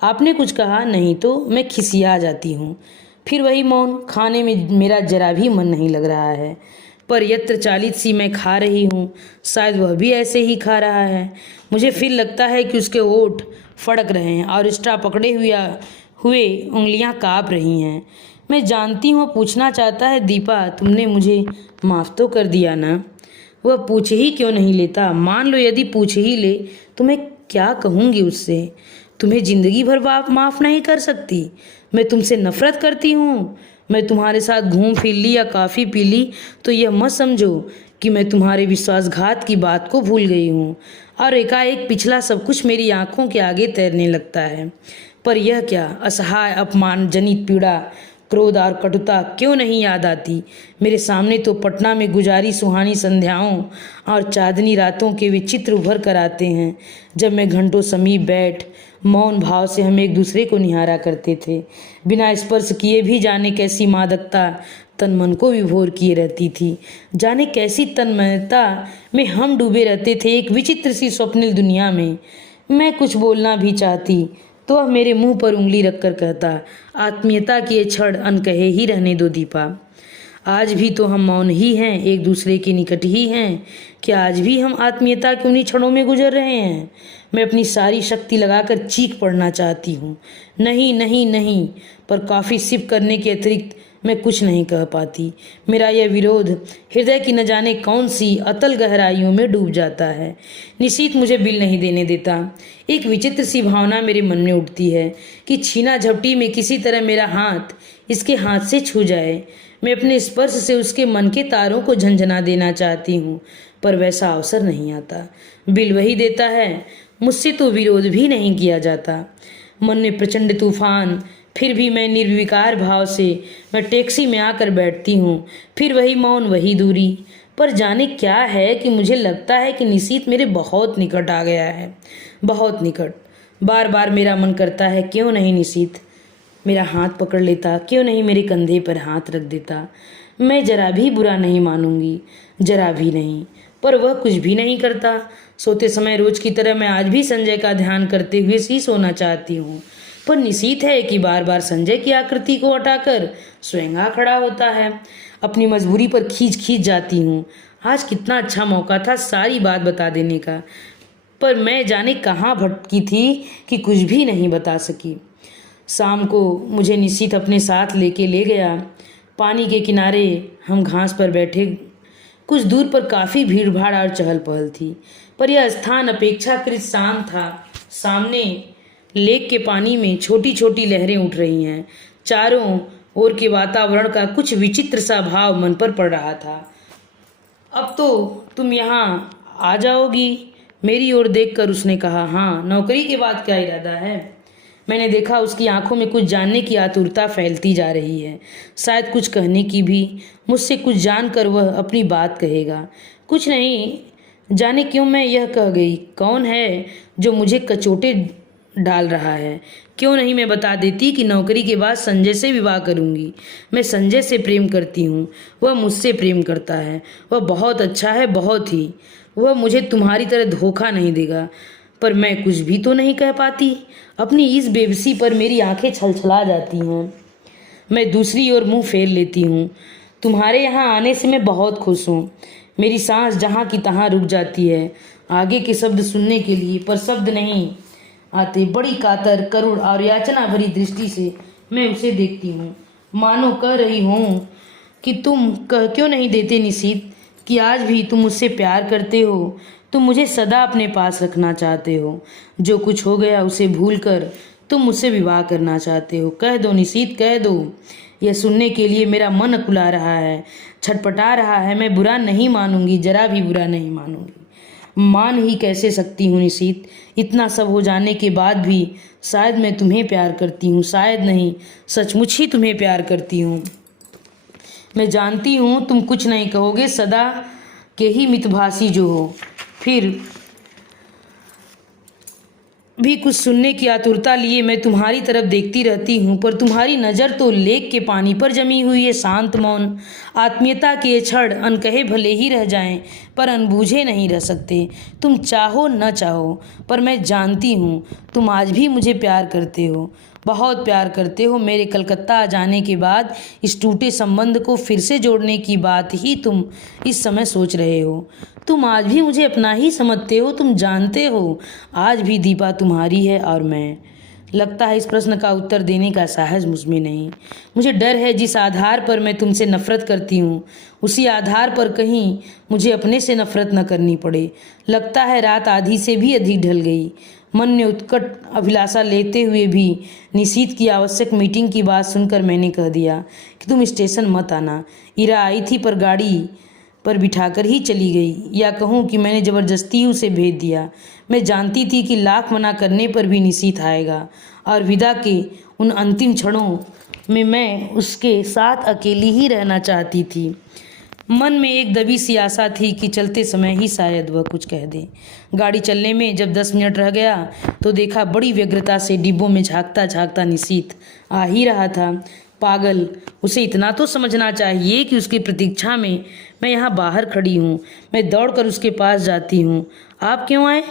आपने कुछ कहा नहीं तो मैं खिसिया जाती हूँ। फिर वही मौन। खाने में मेरा जरा भी मन नहीं लग रहा है, पर यत्र चालित सी मैं खा रही हूँ, शायद वह भी ऐसे ही खा रहा है। मुझे फिर लगता है कि उसके होठ फड़क रहे हैं और स्ट्रा पकड़े हुए उंगलियां काँप रही हैं। मैं जानती हूँ पूछना चाहता है, दीपा तुमने मुझे माफ़ तो कर दिया ना? वह पूछ ही क्यों नहीं लेता? मान लो यदि पूछ ही ले तो मैं क्या कहूँगी उससे? तुम्हें जिंदगी भर माफ़ नहीं कर सकती। मैं तुमसे नफरत करती हूँ। मैं तुम्हारे साथ घूम फिर ली या कॉफ़ी पी ली तो यह मत समझो कि मैं तुम्हारे विश्वासघात की बात को भूल गई हूँ और एकाएक पिछला सब कुछ मेरी आंखों के आगे तैरने लगता है। पर यह क्या असहाय अपमान जनित पीड़ा, क्रोध और कटुता क्यों नहीं याद आती? मेरे सामने तो पटना में गुजारी सुहानी संध्याओं और चांदनी रातों के विचित्र उभर कर आते हैं, जब मैं घंटों समीप बैठ मौन भाव से हम एक दूसरे को निहारा करते थे। बिना स्पर्श किए भी जाने कैसी मादकता तन मन को विभोर किए रहती थी। जाने कैसी तन्मयता में हम डूबे रहते थे एक विचित्र सी स्वप्निल दुनिया में। मैं कुछ बोलना भी चाहती तो वह मेरे मुंह पर उंगली रखकर कहता, आत्मीयता के ये क्षण अनकहे ही रहने दो दीपा। आज भी तो हम मौन ही हैं, एक दूसरे के निकट ही हैं। क्या आज भी हम आत्मीयता के उन्हीं क्षणों में गुजर रहे हैं? मैं अपनी सारी शक्ति लगाकर चीख पड़ना चाहती हूँ, नहीं नहीं नहीं, पर कॉफ़ी सिप करने के अतिरिक्त मैं कुछ नहीं कह पाती। मेरा यह विरोध हृदय की न जाने कौन सी अतल गहराइयों में डूब जाता है। निशीथ मुझे बिल नहीं देने देता। एक विचित्र सी भावना मेरे मन में उठती है कि छीना झपटी में किसी तरह मेरा हाथ इसके हाथ से छू जाए। मैं अपने स्पर्श से उसके मन के तारों को झंझना देना चाहती हूँ, पर वैसा अवसर नहीं आता। बिल वही देता है, मुझसे तो विरोध भी नहीं किया जाता। मन में प्रचंड तूफान, फिर भी मैं निर्विकार भाव से मैं टैक्सी में आकर बैठती हूँ। फिर वही मौन, वही दूरी। पर जाने क्या है कि मुझे लगता है कि निशीथ मेरे बहुत निकट आ गया है, बहुत निकट। बार बार मेरा मन करता है क्यों नहीं निशीथ मेरा हाथ पकड़ लेता, क्यों नहीं मेरे कंधे पर हाथ रख देता। मैं जरा भी बुरा नहीं मानूंगी, जरा भी नहीं। पर वह कुछ भी नहीं करता। सोते समय रोज की तरह मैं आज भी संजय का ध्यान करते हुए ही सोना चाहती हूँ, पर निशीथ है कि बार बार संजय की आकृति को हटाकर स्वयं आ खड़ा होता है। अपनी मजबूरी पर खींच खींच जाती हूँ। आज कितना अच्छा मौका था सारी बात बता देने का, पर मैं जाने कहाँ भटकी थी कि कुछ भी नहीं बता सकी। शाम को मुझे निशीथ अपने साथ लेके ले गया। पानी के किनारे हम घास पर बैठे। कुछ दूर पर काफ़ी भीड़ भाड़ और चहल पहल थी, पर यह स्थान अपेक्षाकृत शांत था। सामने लेक के पानी में छोटी छोटी लहरें उठ रही हैं। चारों ओर के वातावरण का कुछ विचित्र सा भाव मन पर पड़ रहा था। अब तो तुम यहाँ आ जाओगी? मेरी ओर देखकर उसने कहा। हाँ, नौकरी के बाद क्या इरादा है? मैंने देखा उसकी आंखों में कुछ जानने की आतुरता फैलती जा रही है, शायद कुछ कहने की भी। मुझसे कुछ जानकर वह अपनी बात कहेगा। कुछ नहीं, जाने क्यों मैं यह कह गई। कौन है जो मुझे कचोटे डाल रहा है? क्यों नहीं मैं बता देती कि नौकरी के बाद संजय से विवाह करूंगी। मैं संजय से प्रेम करती हूँ, वह मुझसे प्रेम करता है। वह बहुत अच्छा है, बहुत ही। वह मुझे तुम्हारी तरह धोखा नहीं देगा। पर मैं कुछ भी तो नहीं कह पाती। अपनी इस बेबसी पर मेरी आंखें छलछला जाती हैं। मैं दूसरी ओर मुंह फेर लेती हूँ। तुम्हारे यहाँ आने से मैं बहुत खुश हूँ। मेरी सांस जहाँ की तहाँ रुक जाती है आगे के शब्द सुनने के लिए, पर शब्द नहीं आते। बड़ी कातर, करुण और याचना भरी दृष्टि से मैं उसे देखती हूँ, मानो कह रही हूँ कि तुम कह क्यों नहीं देते निशीथ कि आज भी तुम मुझसे प्यार करते हो। तुम मुझे सदा अपने पास रखना चाहते हो। जो कुछ हो गया उसे भूलकर तुम मुझसे विवाह करना चाहते हो। कह दो निशीथ, कह दो। यह सुनने के लिए मेरा मन अकुला रहा है, छटपटा रहा है। मैं बुरा नहीं मानूंगी, जरा भी बुरा नहीं मानूंगी। मान ही कैसे सकती हूँ निशीत। इतना सब हो जाने के बाद भी शायद मैं तुम्हें प्यार करती हूँ, शायद नहीं, सचमुच ही तुम्हें प्यार करती हूँ। मैं जानती हूँ तुम कुछ नहीं कहोगे, सदा के ही मितभाषी जो हो, फिर भी कुछ सुनने की आतुरता लिए मैं तुम्हारी तरफ देखती रहती हूँ, पर तुम्हारी नज़र तो लेक के पानी पर जमी हुई है। शांत मौन, आत्मीयता के क्षण अनकहे भले ही रह जाएं, पर अनबूझे नहीं रह सकते। तुम चाहो न चाहो, पर मैं जानती हूँ तुम आज भी मुझे प्यार करते हो, बहुत प्यार करते हो। मेरे कलकत्ता आ जाने के बाद इस टूटे संबंध को फिर से जोड़ने की बात ही तुम इस समय सोच रहे हो। तुम आज भी मुझे अपना ही समझते हो। तुम जानते हो आज भी दीपा तुम्हारी है और मैं। लगता है इस प्रश्न का उत्तर देने का साहस मुझमें नहीं। मुझे डर है जिस आधार पर मैं तुमसे नफरत करती हूँ, उसी आधार पर कहीं मुझे अपने से नफरत न करनी पड़े। लगता है रात आधी से भी अधिक ढल गई। मन ने उत्कट अभिलाषा लेते हुए भी निशीत की आवश्यक मीटिंग की बात सुनकर मैंने कह दिया कि तुम स्टेशन मत आना। इरा आई थी पर गाड़ी पर बिठाकर ही चली गई, या कहूँ कि मैंने ज़बरदस्ती उसे भेज दिया। मैं जानती थी कि लाख मना करने पर भी निशीत आएगा, और विदा के उन अंतिम क्षणों में मैं उसके साथ अकेली ही रहना चाहती थी। मन में एक दबी सी आशा थी कि चलते समय ही शायद वह कुछ कह दे। गाड़ी चलने में जब 10 मिनट रह गया तो देखा बड़ी व्यग्रता से डिब्बों में झांकता झांकता निशीत आ ही रहा था। पागल, उसे इतना तो समझना चाहिए कि उसकी प्रतीक्षा में मैं यहाँ बाहर खड़ी हूँ। मैं दौड़कर उसके पास जाती हूँ। आप क्यों आए?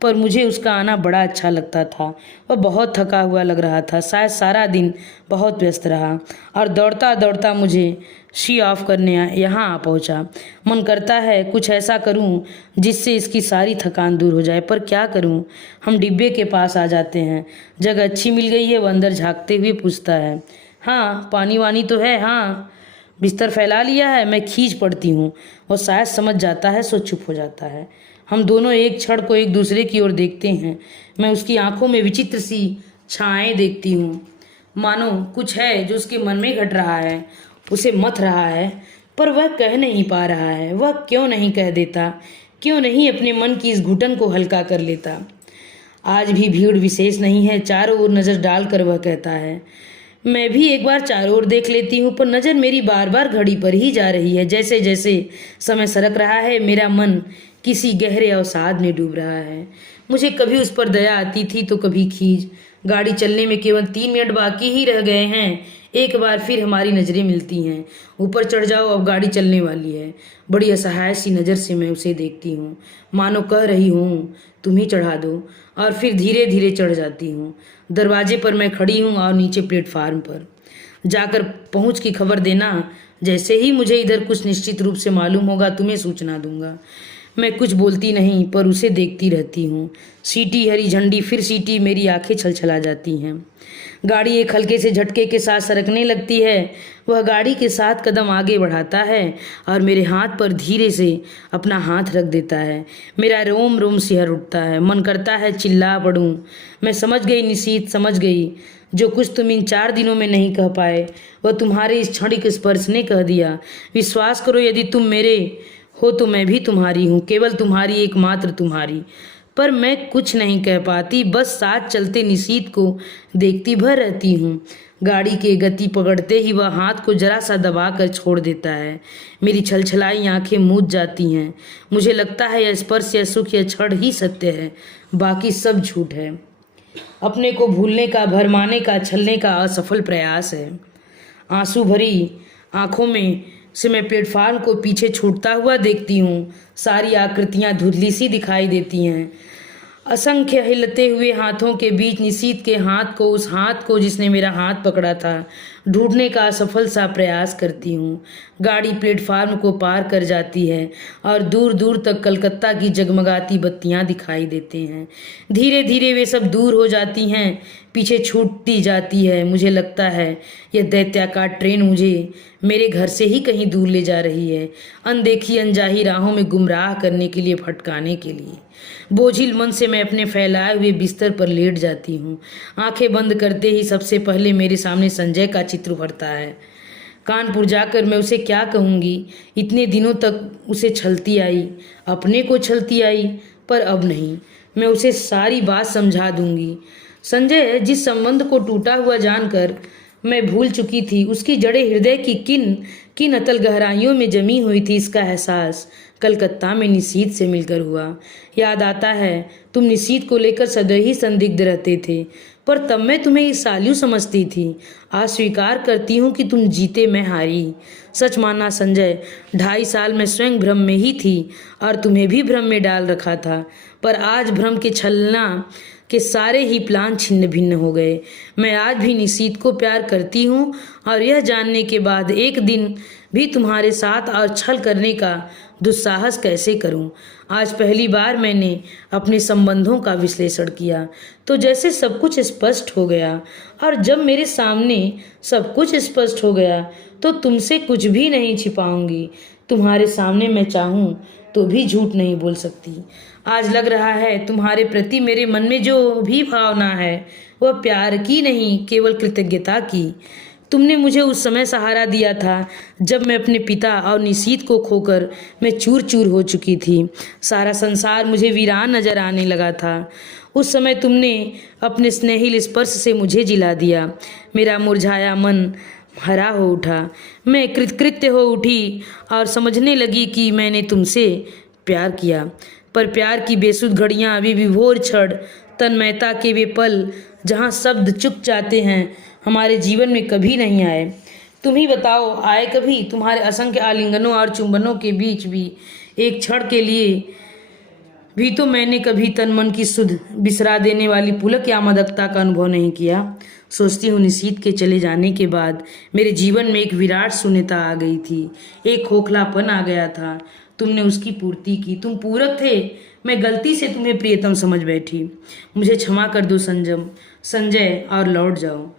पर मुझे उसका आना बड़ा अच्छा लगता था। वह बहुत थका हुआ लग रहा था, शायद सारा दिन बहुत व्यस्त रहा, और दौड़ता दौड़ता मुझे शी ऑफ करने यहाँ आ पहुँचा। मन करता है कुछ ऐसा करूँ जिससे इसकी सारी थकान दूर हो जाए, पर क्या करूँ। हम डिब्बे के पास आ जाते हैं। जगह अच्छी मिल गई है। वह अंदर झाँकते हुए पूछता है, हाँ पानी वानी तो है? हाँ। बिस्तर फैला लिया है? मैं खींच पड़ती हूँ। वो शायद समझ जाता है, सो चुप हो जाता है। हम दोनों एक क्षण को एक दूसरे की ओर देखते हैं। मैं उसकी आंखों में विचित्र सी छाएं देखती हूँ, मानो कुछ है जो उसके मन में घट रहा है, उसे मथ रहा है, पर वह कह नहीं पा रहा है। वह क्यों नहीं कह देता? क्यों नहीं अपने मन की इस घुटन को हल्का कर लेता? आज भी भीड़ विशेष नहीं है। चारों ओर नज़र डालकर वह कहता है, मैं भी एक बार चारों ओर देख लेती हूँ, पर नज़र मेरी बार बार घड़ी पर ही जा रही है। जैसे जैसे समय सरक रहा है, मेरा मन किसी गहरे अवसाद में डूब रहा है। मुझे कभी उस पर दया आती थी तो कभी खींच। गाड़ी चलने में केवल 3 मिनट बाकी ही रह गए हैं। एक बार फिर हमारी नज़रें मिलती हैं। ऊपर चढ़ जाओ, अब गाड़ी चलने वाली है। बड़ी असहाय सी नज़र से मैं उसे देखती हूँ, मानो कह रही हूँ तुम ही चढ़ा दो, और फिर धीरे धीरे चढ़ जाती हूँ। दरवाजे पर मैं खड़ी हूँ और नीचे प्लेटफार्म पर जाकर पहुँच की खबर देना। जैसे ही मुझे इधर कुछ निश्चित रूप से मालूम होगा तुम्हें सूचना दूंगा। मैं कुछ बोलती नहीं, पर उसे देखती रहती हूँ। सीटी, हरी झंडी, फिर सीटी। मेरी आंखें छलछला जाती हैं। गाड़ी एक हल्के से झटके के साथ सरकने लगती है। वह गाड़ी के साथ कदम आगे बढ़ाता है और मेरे हाथ पर धीरे से अपना हाथ रख देता है। मेरा रोम रोम सिहर उठता है। मन करता है चिल्ला पड़ूं। मैं समझ गई निशीत, समझ गई। जो कुछ तुम इन 4 दिनों में नहीं कह पाए, वह तुम्हारे इस क्षणिक स्पर्श ने कह दिया। विश्वास करो, यदि तुम मेरे हो तो मैं भी तुम्हारी हूँ, केवल तुम्हारी, एकमात्र तुम्हारी। पर मैं कुछ नहीं कह पाती, बस साथ चलते निशीत को देखती भर रहती हूँ। गाड़ी के गति पकड़ते ही वह हाथ को जरा सा दबा कर छोड़ देता है। मेरी छलछलाई आंखें मूंझ जाती हैं। मुझे लगता है यह स्पर्श, यह सुख, यह क्षण ही सत्य है, बाकी सब झूठ है। अपने को भूलने का, भरमाने का, छलने का असफल प्रयास है। आंसू भरी आंखों में से मैं प्लेटफार्म को पीछे छूटता हुआ देखती हूँ। सारी आकृतियाँ धुंधली सी दिखाई देती हैं। असंख्य हिलते हुए हाथों के बीच निशीत के हाथ को, उस हाथ को जिसने मेरा हाथ पकड़ा था, ढूंढने का असफल सा प्रयास करती हूँ। गाड़ी प्लेटफार्म को पार कर जाती है और दूर दूर तक कलकत्ता की जगमगाती बत्तियाँ दिखाई देते हैं। धीरे धीरे वे सब दूर हो जाती हैं, पीछे छूटती जाती है। मुझे लगता है यह दैत्याकार ट्रेन मुझे मेरे घर से ही कहीं दूर ले जा रही है, अनदेखी अनजाही राहों में गुमराह करने के लिए, भटकाने के लिए। बोझिल मन से मैं अपने फैलाए हुए बिस्तर पर लेट जाती हूँ। आंखें बंद करते ही सबसे पहले मेरे सामने संजय का चित्र उभरता है। कानपुर जाकर मैं उसे क्या कहूँगी। इतने दिनों तक उसे छलती आई, अपने को छलती आई, पर अब नहीं। मैं उसे सारी बात समझा दूंगी। संजय जिस संबंध को टूटा हुआ जानकर मैं भूल चुकी थी, उसकी जड़ें हृदय की किन किन अतल गहराइयों में जमी हुई थी, इसका एहसास कलकत्ता में निशीथ से मिलकर हुआ। याद आता है तुम निशीथ को लेकर सदैव ही संदिग्ध रहते थे, पर तब मैं तुम्हें इस साल्यू समझती थी। आज स्वीकार करती हूँ कि तुम जीते मैं हारी। सच मानना संजय, 2.5 साल मैं स्वयं भ्रम में ही थी और तुम्हें भी भ्रम में डाल रखा था, पर आज भ्रम के छलना के सारे ही प्लान छिन्न भिन्न हो गए। मैं आज भी निशीथ को प्यार करती हूँ और यह जानने के बाद एक दिन भी तुम्हारे साथ और छल करने का दुस्साहस कैसे करूं। आज पहली बार मैंने अपने संबंधों का विश्लेषण किया तो जैसे सब कुछ स्पष्ट हो गया, और जब मेरे सामने सब कुछ स्पष्ट हो गया तो तुमसे कुछ भी नहीं छिपाऊंगी। तुम्हारे सामने मैं चाहूं तो भी झूठ नहीं बोल सकती। आज लग रहा है तुम्हारे प्रति मेरे मन में जो भी भावना है वह प्यार की नहीं, केवल कृतज्ञता की। तुमने मुझे उस समय सहारा दिया था जब मैं अपने पिता और निशीथ को खोकर मैं चूर चूर हो चुकी थी। सारा संसार मुझे वीरान नजर आने लगा था। उस समय तुमने अपने स्नेहिल स्पर्श से मुझे जिला दिया। मेरा मुरझाया मन हरा हो उठा। मैं कृतकृत्य हो उठी और समझने लगी कि मैंने तुमसे प्यार किया, पर प्यार की बेसुध घड़ियां, वे विभोर क्षण, तन्मयता के वे पल जहां शब्द चुक जाते हैं, हमारे जीवन में कभी नहीं आए। तुम ही बताओ, आए कभी? तुम्हारे असंख्य आलिंगनों और चुंबनों के बीच भी एक क्षण के लिए भी तो मैंने कभी तन मन की सुध बिसरा देने वाली पुलक या मादकता का अनुभव नहीं किया। सोचती हूँ निशीथ के चले जाने के बाद मेरे जीवन में एक विराट शून्यता आ गई थी, एक खोखलापन आ गया था। तुमने उसकी पूर्ति की, तुम पूरक थे। मैं गलती से तुम्हें प्रियतम समझ बैठी। मुझे क्षमा कर दो संजय, और लौट जाओ।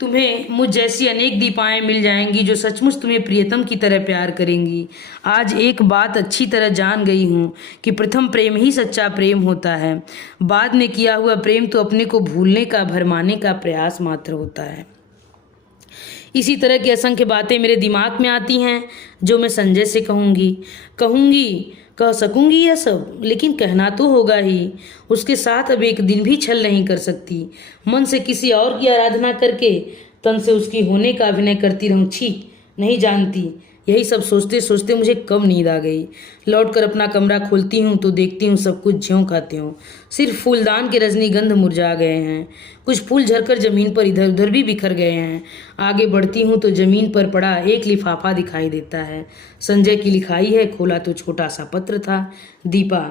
तुम्हें मुझ जैसी अनेक दीपाएं मिल जाएंगी जो सचमुच तुम्हें प्रियतम की तरह प्यार करेंगी। आज एक बात अच्छी तरह जान गई हूँ कि प्रथम प्रेम ही सच्चा प्रेम होता है। बाद में किया हुआ प्रेम तो अपने को भूलने का, भरमाने का प्रयास मात्र होता है। इसी तरह की असंख्य बातें मेरे दिमाग में आती हैं जो मैं संजय से कह सकूंगी यह सब, लेकिन कहना तो होगा ही। उसके साथ अब एक दिन भी छल नहीं कर सकती। मन से किसी और की आराधना करके तन से उसकी होने का अभिनय करती रहूं। छी, नहीं जानती यही सब सोचते सोचते मुझे कब नींद आ गई। लौटकर अपना कमरा खोलती हूँ तो देखती हूँ सब कुछ ज्यों का त्यों। सिर्फ फूलदान के रजनीगंध मुरझा गए हैं, कुछ फूल झड़कर जमीन पर इधर उधर भी बिखर गए हैं। आगे बढ़ती हूँ तो जमीन पर पड़ा एक लिफाफा दिखाई देता है। संजय की लिखाई है। खोला तो छोटा सा पत्र था। दीपा,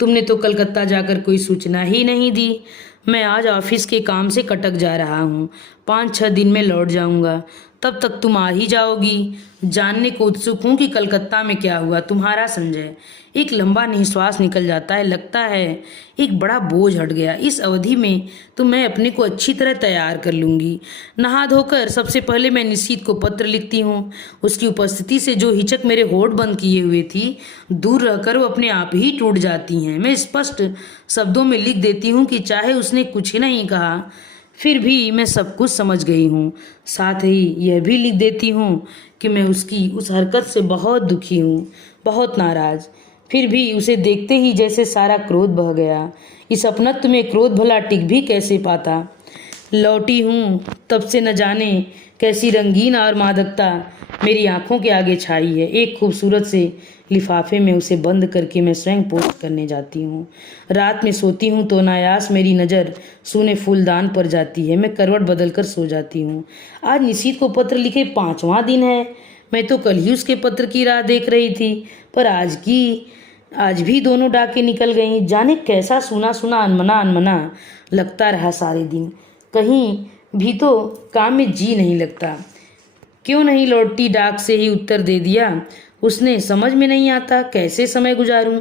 तुमने तो कलकत्ता जाकर कोई सूचना ही नहीं दी। मैं आज ऑफिस के काम से कटक जा रहा हूँ। 5-6 दिन में लौट जाऊंगा, तब तक तुम आ ही जाओगी। जानने को उत्सुक हूँ कि कलकत्ता में क्या हुआ। तुम्हारा संजय। एक लंबा निश्वास निकल जाता है। लगता है एक बड़ा बोझ हट गया। इस अवधि में तो मैं अपने को अच्छी तरह तैयार कर लूँगी। नहा धोकर सबसे पहले मैं निशीथ को पत्र लिखती हूँ। उसकी उपस्थिति से जो हिचक मेरे होठ बंद किए हुए थी, दूर रहकर वो अपने आप ही टूट जाती हैं। मैं स्पष्ट शब्दों में लिख देती हूँ कि चाहे उसने कुछ नहीं कहा, फिर भी मैं सब कुछ समझ गई हूँ। साथ ही यह भी लिख देती हूँ कि मैं उसकी उस हरकत से बहुत दुखी हूँ, बहुत नाराज। फिर भी उसे देखते ही जैसे सारा क्रोध बह गया। इस अपनत्व में क्रोध भला टिक भी कैसे पाता। लौटी हूँ तब से न जाने कैसी रंगीन और मादकता मेरी आंखों के आगे छाई है। एक खूबसूरत से लिफाफे में उसे बंद करके मैं स्वयं पोस्ट करने जाती हूँ। रात में सोती हूँ तो अनायास मेरी नज़र सूने फूलदान पर जाती है। मैं करवट बदलकर सो जाती हूँ। आज निशीथ को पत्र लिखे 5वां दिन है। मैं तो कल ही उसके पत्र की राह देख रही थी, पर आज भी दोनों डाके निकल गईं। जाने कैसा सुना सुना अनमना लगता रहा सारे दिन। कहीं भी तो काम में जी नहीं लगता। क्यों नहीं लौटती डाक से ही उत्तर दे दिया उसने। समझ में नहीं आता कैसे समय गुजारूं।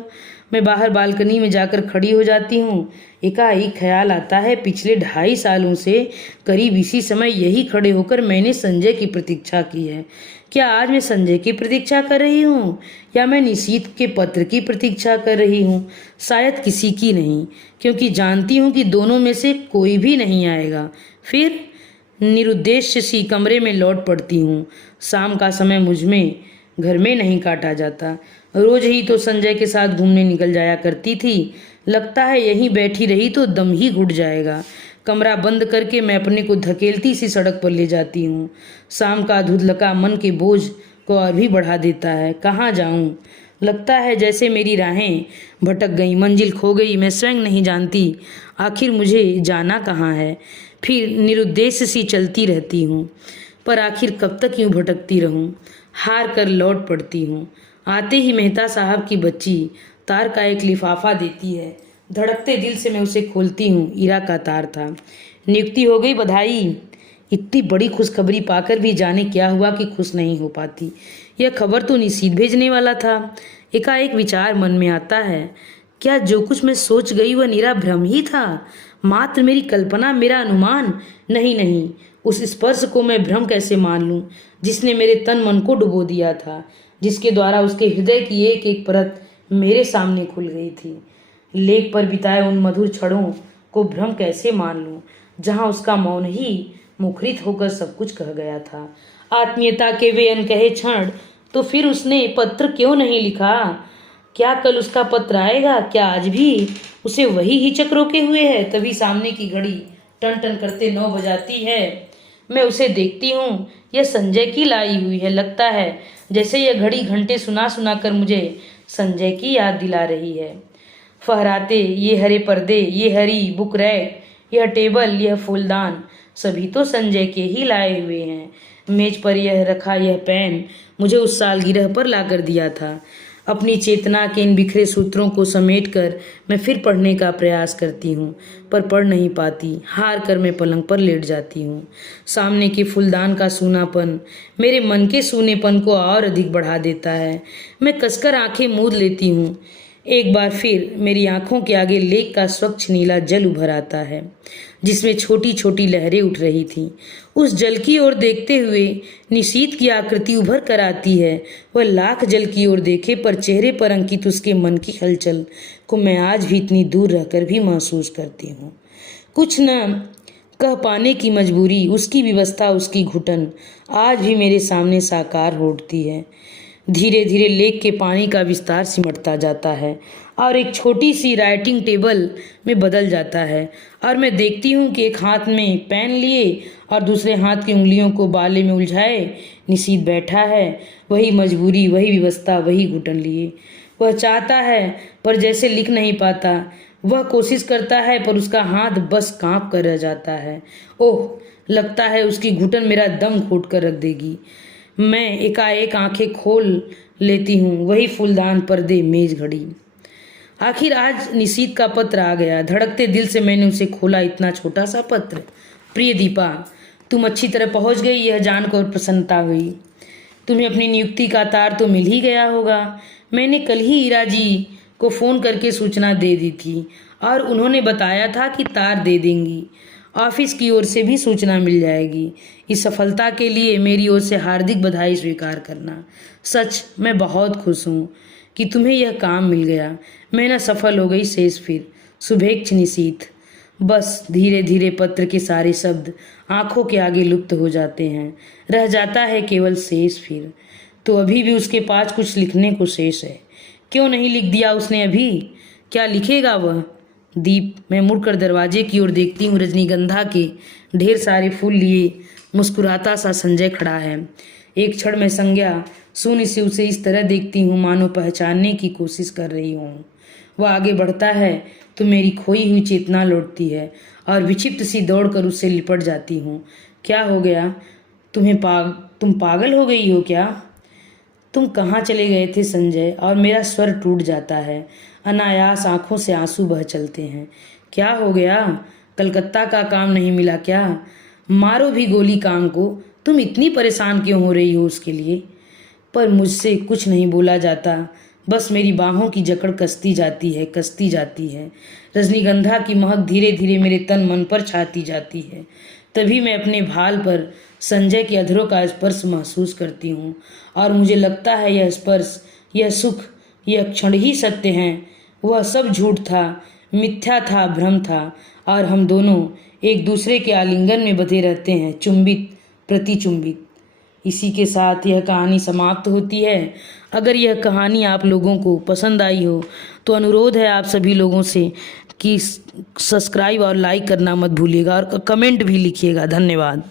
मैं बाहर बालकनी में जाकर खड़ी हो जाती हूँ। एकाएक ख्याल आता है पिछले 2.5 सालों से करीब इसी समय यही खड़े होकर मैंने संजय की प्रतीक्षा की है। क्या आज मैं संजय की प्रतीक्षा कर रही हूँ या मैं निशीथ के पत्र की प्रतीक्षा कर रही हूँ? शायद किसी की नहीं, क्योंकि जानती हूँ कि दोनों में से कोई भी नहीं आएगा। फिर निरुद्देश्य सी कमरे में लौट पड़ती हूँ। शाम का समय मुझ में घर में नहीं काटा जाता। रोज ही तो संजय के साथ घूमने निकल जाया करती थी। लगता है यहीं बैठी रही तो दम ही घुट जाएगा। कमरा बंद करके मैं अपने को धकेलती सी सड़क पर ले जाती हूँ। शाम का धुंधलका मन के बोझ को और भी बढ़ा देता है। कहाँ जाऊँ? लगता है जैसे मेरी राहें भटक गई, मंजिल खो गई। मैं स्वयं नहीं जानती आखिर मुझे जाना कहाँ है। फिर निरुद्देश्य सी चलती रहती हूँ, पर आखिर कब तक यूँ भटकती रहूँ? हार कर लौट पड़ती हूँ। आते ही मेहता साहब की बच्ची तार का एक लिफाफा देती है। धड़कते दिल से मैं उसे खोलती हूँ। ईरा का तार था। नियुक्ति हो गई, बधाई। इतनी बड़ी खुशखबरी पाकर भी जाने क्या हुआ कि खुश नहीं हो पाती। यह खबर तो निशीथ भेजने वाला था। एकाएक विचार मन में आता है, क्या जो कुछ मैं सोच गई वह निरा भ्रम ही था? मात्र मेरी कल्पना, मेरा अनुमान? नहीं नहीं, उस स्पर्श को मैं भ्रम कैसे मान लूं जिसने मेरे तन मन को डुबो दिया था, जिसके द्वारा उसके हृदय की एक एक परत मेरे सामने खुल गई थी। लेक पर बिताए उन मधुर क्षणों को भ्रम कैसे मान लूं जहां उसका मौन ही मुखरित होकर सब कुछ कह गया था। आत्मीयता के वे अनकहे क्षण, तो फिर उसने पत्र क्यों नहीं लिखा? क्या कल उसका पत्र आएगा? क्या आज भी उसे वही हिचक रोके हुए है? तभी सामने की घड़ी टन टन करते 9 बजाती है। मैं उसे देखती हूँ। यह संजय की लाई हुई है। लगता है जैसे यह घड़ी घंटे सुना सुना कर मुझे संजय की याद दिला रही है। फहराते ये हरे पर्दे, ये हरी बुक रैक, यह टेबल, यह फूलदान, सभी तो संजय के ही लाए हुए हैं। मेज पर यह रखा यह पेन मुझे उस सालगिरह पर लाकर दिया था। अपनी चेतना के इन बिखरे सूत्रों को समेटकर मैं फिर पढ़ने का प्रयास करती हूँ, पर पढ़ नहीं पाती। हार कर मैं पलंग पर लेट जाती हूँ। सामने के फूलदान का सूनापन मेरे मन के सूनेपन को और अधिक बढ़ा देता है। मैं कसकर आंखें मूंद लेती हूँ। एक बार फिर मेरी आंखों के आगे लेक का स्वच्छ नीला जल उभर आता है, जिसमें छोटी छोटी लहरें उठ रही थीं। उस जल की ओर देखते हुए निशीथ की आकृति उभर कर आती है। वह लाख जल की ओर देखे, पर चेहरे पर अंकित उसके मन की हलचल को मैं आज भी इतनी दूर रहकर भी महसूस करती हूँ। कुछ न कह पाने की मजबूरी, उसकी व्यवस्था, उसकी घुटन आज भी मेरे सामने साकार हो उठती है। धीरे धीरे लेक के पानी का विस्तार सिमटता जाता है और एक छोटी सी राइटिंग टेबल में बदल जाता है, और मैं देखती हूँ कि एक हाथ में पेन लिए और दूसरे हाथ की उंगलियों को बाले में उलझाए निशीथ बैठा है। वही मजबूरी, वही व्यवस्था, वही घुटन लिए। वह चाहता है पर जैसे लिख नहीं पाता। वह कोशिश करता है पर उसका हाथ बस कांप कर रह जाता है। ओह, लगता है उसकी घुटन मेरा दम घोट कर रख देगी। मैं एकाएक आंखें खोल लेती हूँ। वही फूलदान, पर्दे, मेज, घड़ी। आखिर आज निशीथ का पत्र आ गया। धड़कते दिल से मैंने उसे खोला। इतना छोटा सा पत्र। प्रिय दीपा, तुम अच्छी तरह पहुँच गई, यह जानकर प्रसन्नता हुई। तुम्हें अपनी नियुक्ति का तार तो मिल ही गया होगा। मैंने कल ही ईरा जी को फ़ोन करके सूचना दे दी थी और उन्होंने बताया था कि तार दे देंगी। ऑफिस की ओर से भी सूचना मिल जाएगी। इस सफलता के लिए मेरी ओर से हार्दिक बधाई स्वीकार करना। सच मैं बहुत खुश हूँ कि तुम्हें यह काम मिल गया। मैं न सफल हो गई शेष फिर। शुभेच्छ निशीथ। बस धीरे धीरे पत्र के सारे शब्द आंखों के आगे लुप्त हो जाते हैं। रह जाता है केवल शेष फिर। तो अभी भी उसके पास कुछ लिखने को शेष है। क्यों नहीं लिख दिया उसने अभी? क्या लिखेगा वह? दीप, मैं मुड़कर दरवाजे की ओर देखती हूँ। रजनीगंधा के ढेर सारे फूल लिए मुस्कुराता सा संजय खड़ा है। एक क्षण में संज्ञा शून्य से उसे इस तरह देखती हूँ मानो पहचानने की कोशिश कर रही हूँ। वह आगे बढ़ता है तो मेरी खोई हुई चेतना लौटती है और विक्षिप्त सी दौड़कर उससे लिपट जाती हूँ। क्या हो गया? तुम पागल हो गई हो क्या? तुम कहाँ चले गए थे संजय? और मेरा स्वर टूट जाता है। अनायास आंखों से आंसू बह चलते हैं। क्या हो गया? कलकत्ता का काम नहीं मिला क्या? मारो भी गोली काम को। तुम इतनी परेशान क्यों हो रही हो उसके लिए? पर मुझसे कुछ नहीं बोला जाता। बस मेरी बाहों की जकड़ कसती जाती है। रजनीगंधा की महक धीरे धीरे मेरे तन मन पर छाती जाती है। तभी मैं अपने भाल पर संजय के अधरों का स्पर्श महसूस करती हूँ और मुझे लगता है यह स्पर्श, यह सुख, यह क्षण ही सत्य हैं। वह सब झूठ था। मिथ्या था, भ्रम था और हम दोनों एक दूसरे के आलिंगन में बंधे रहते हैं, चुंबित प्रतिचुंबित। इसी के साथ यह कहानी समाप्त होती है। अगर यह कहानी आप लोगों को पसंद आई हो तो अनुरोध है आप सभी लोगों से कि सब्सक्राइब और लाइक करना मत भूलिएगा और कमेंट भी लिखिएगा। धन्यवाद।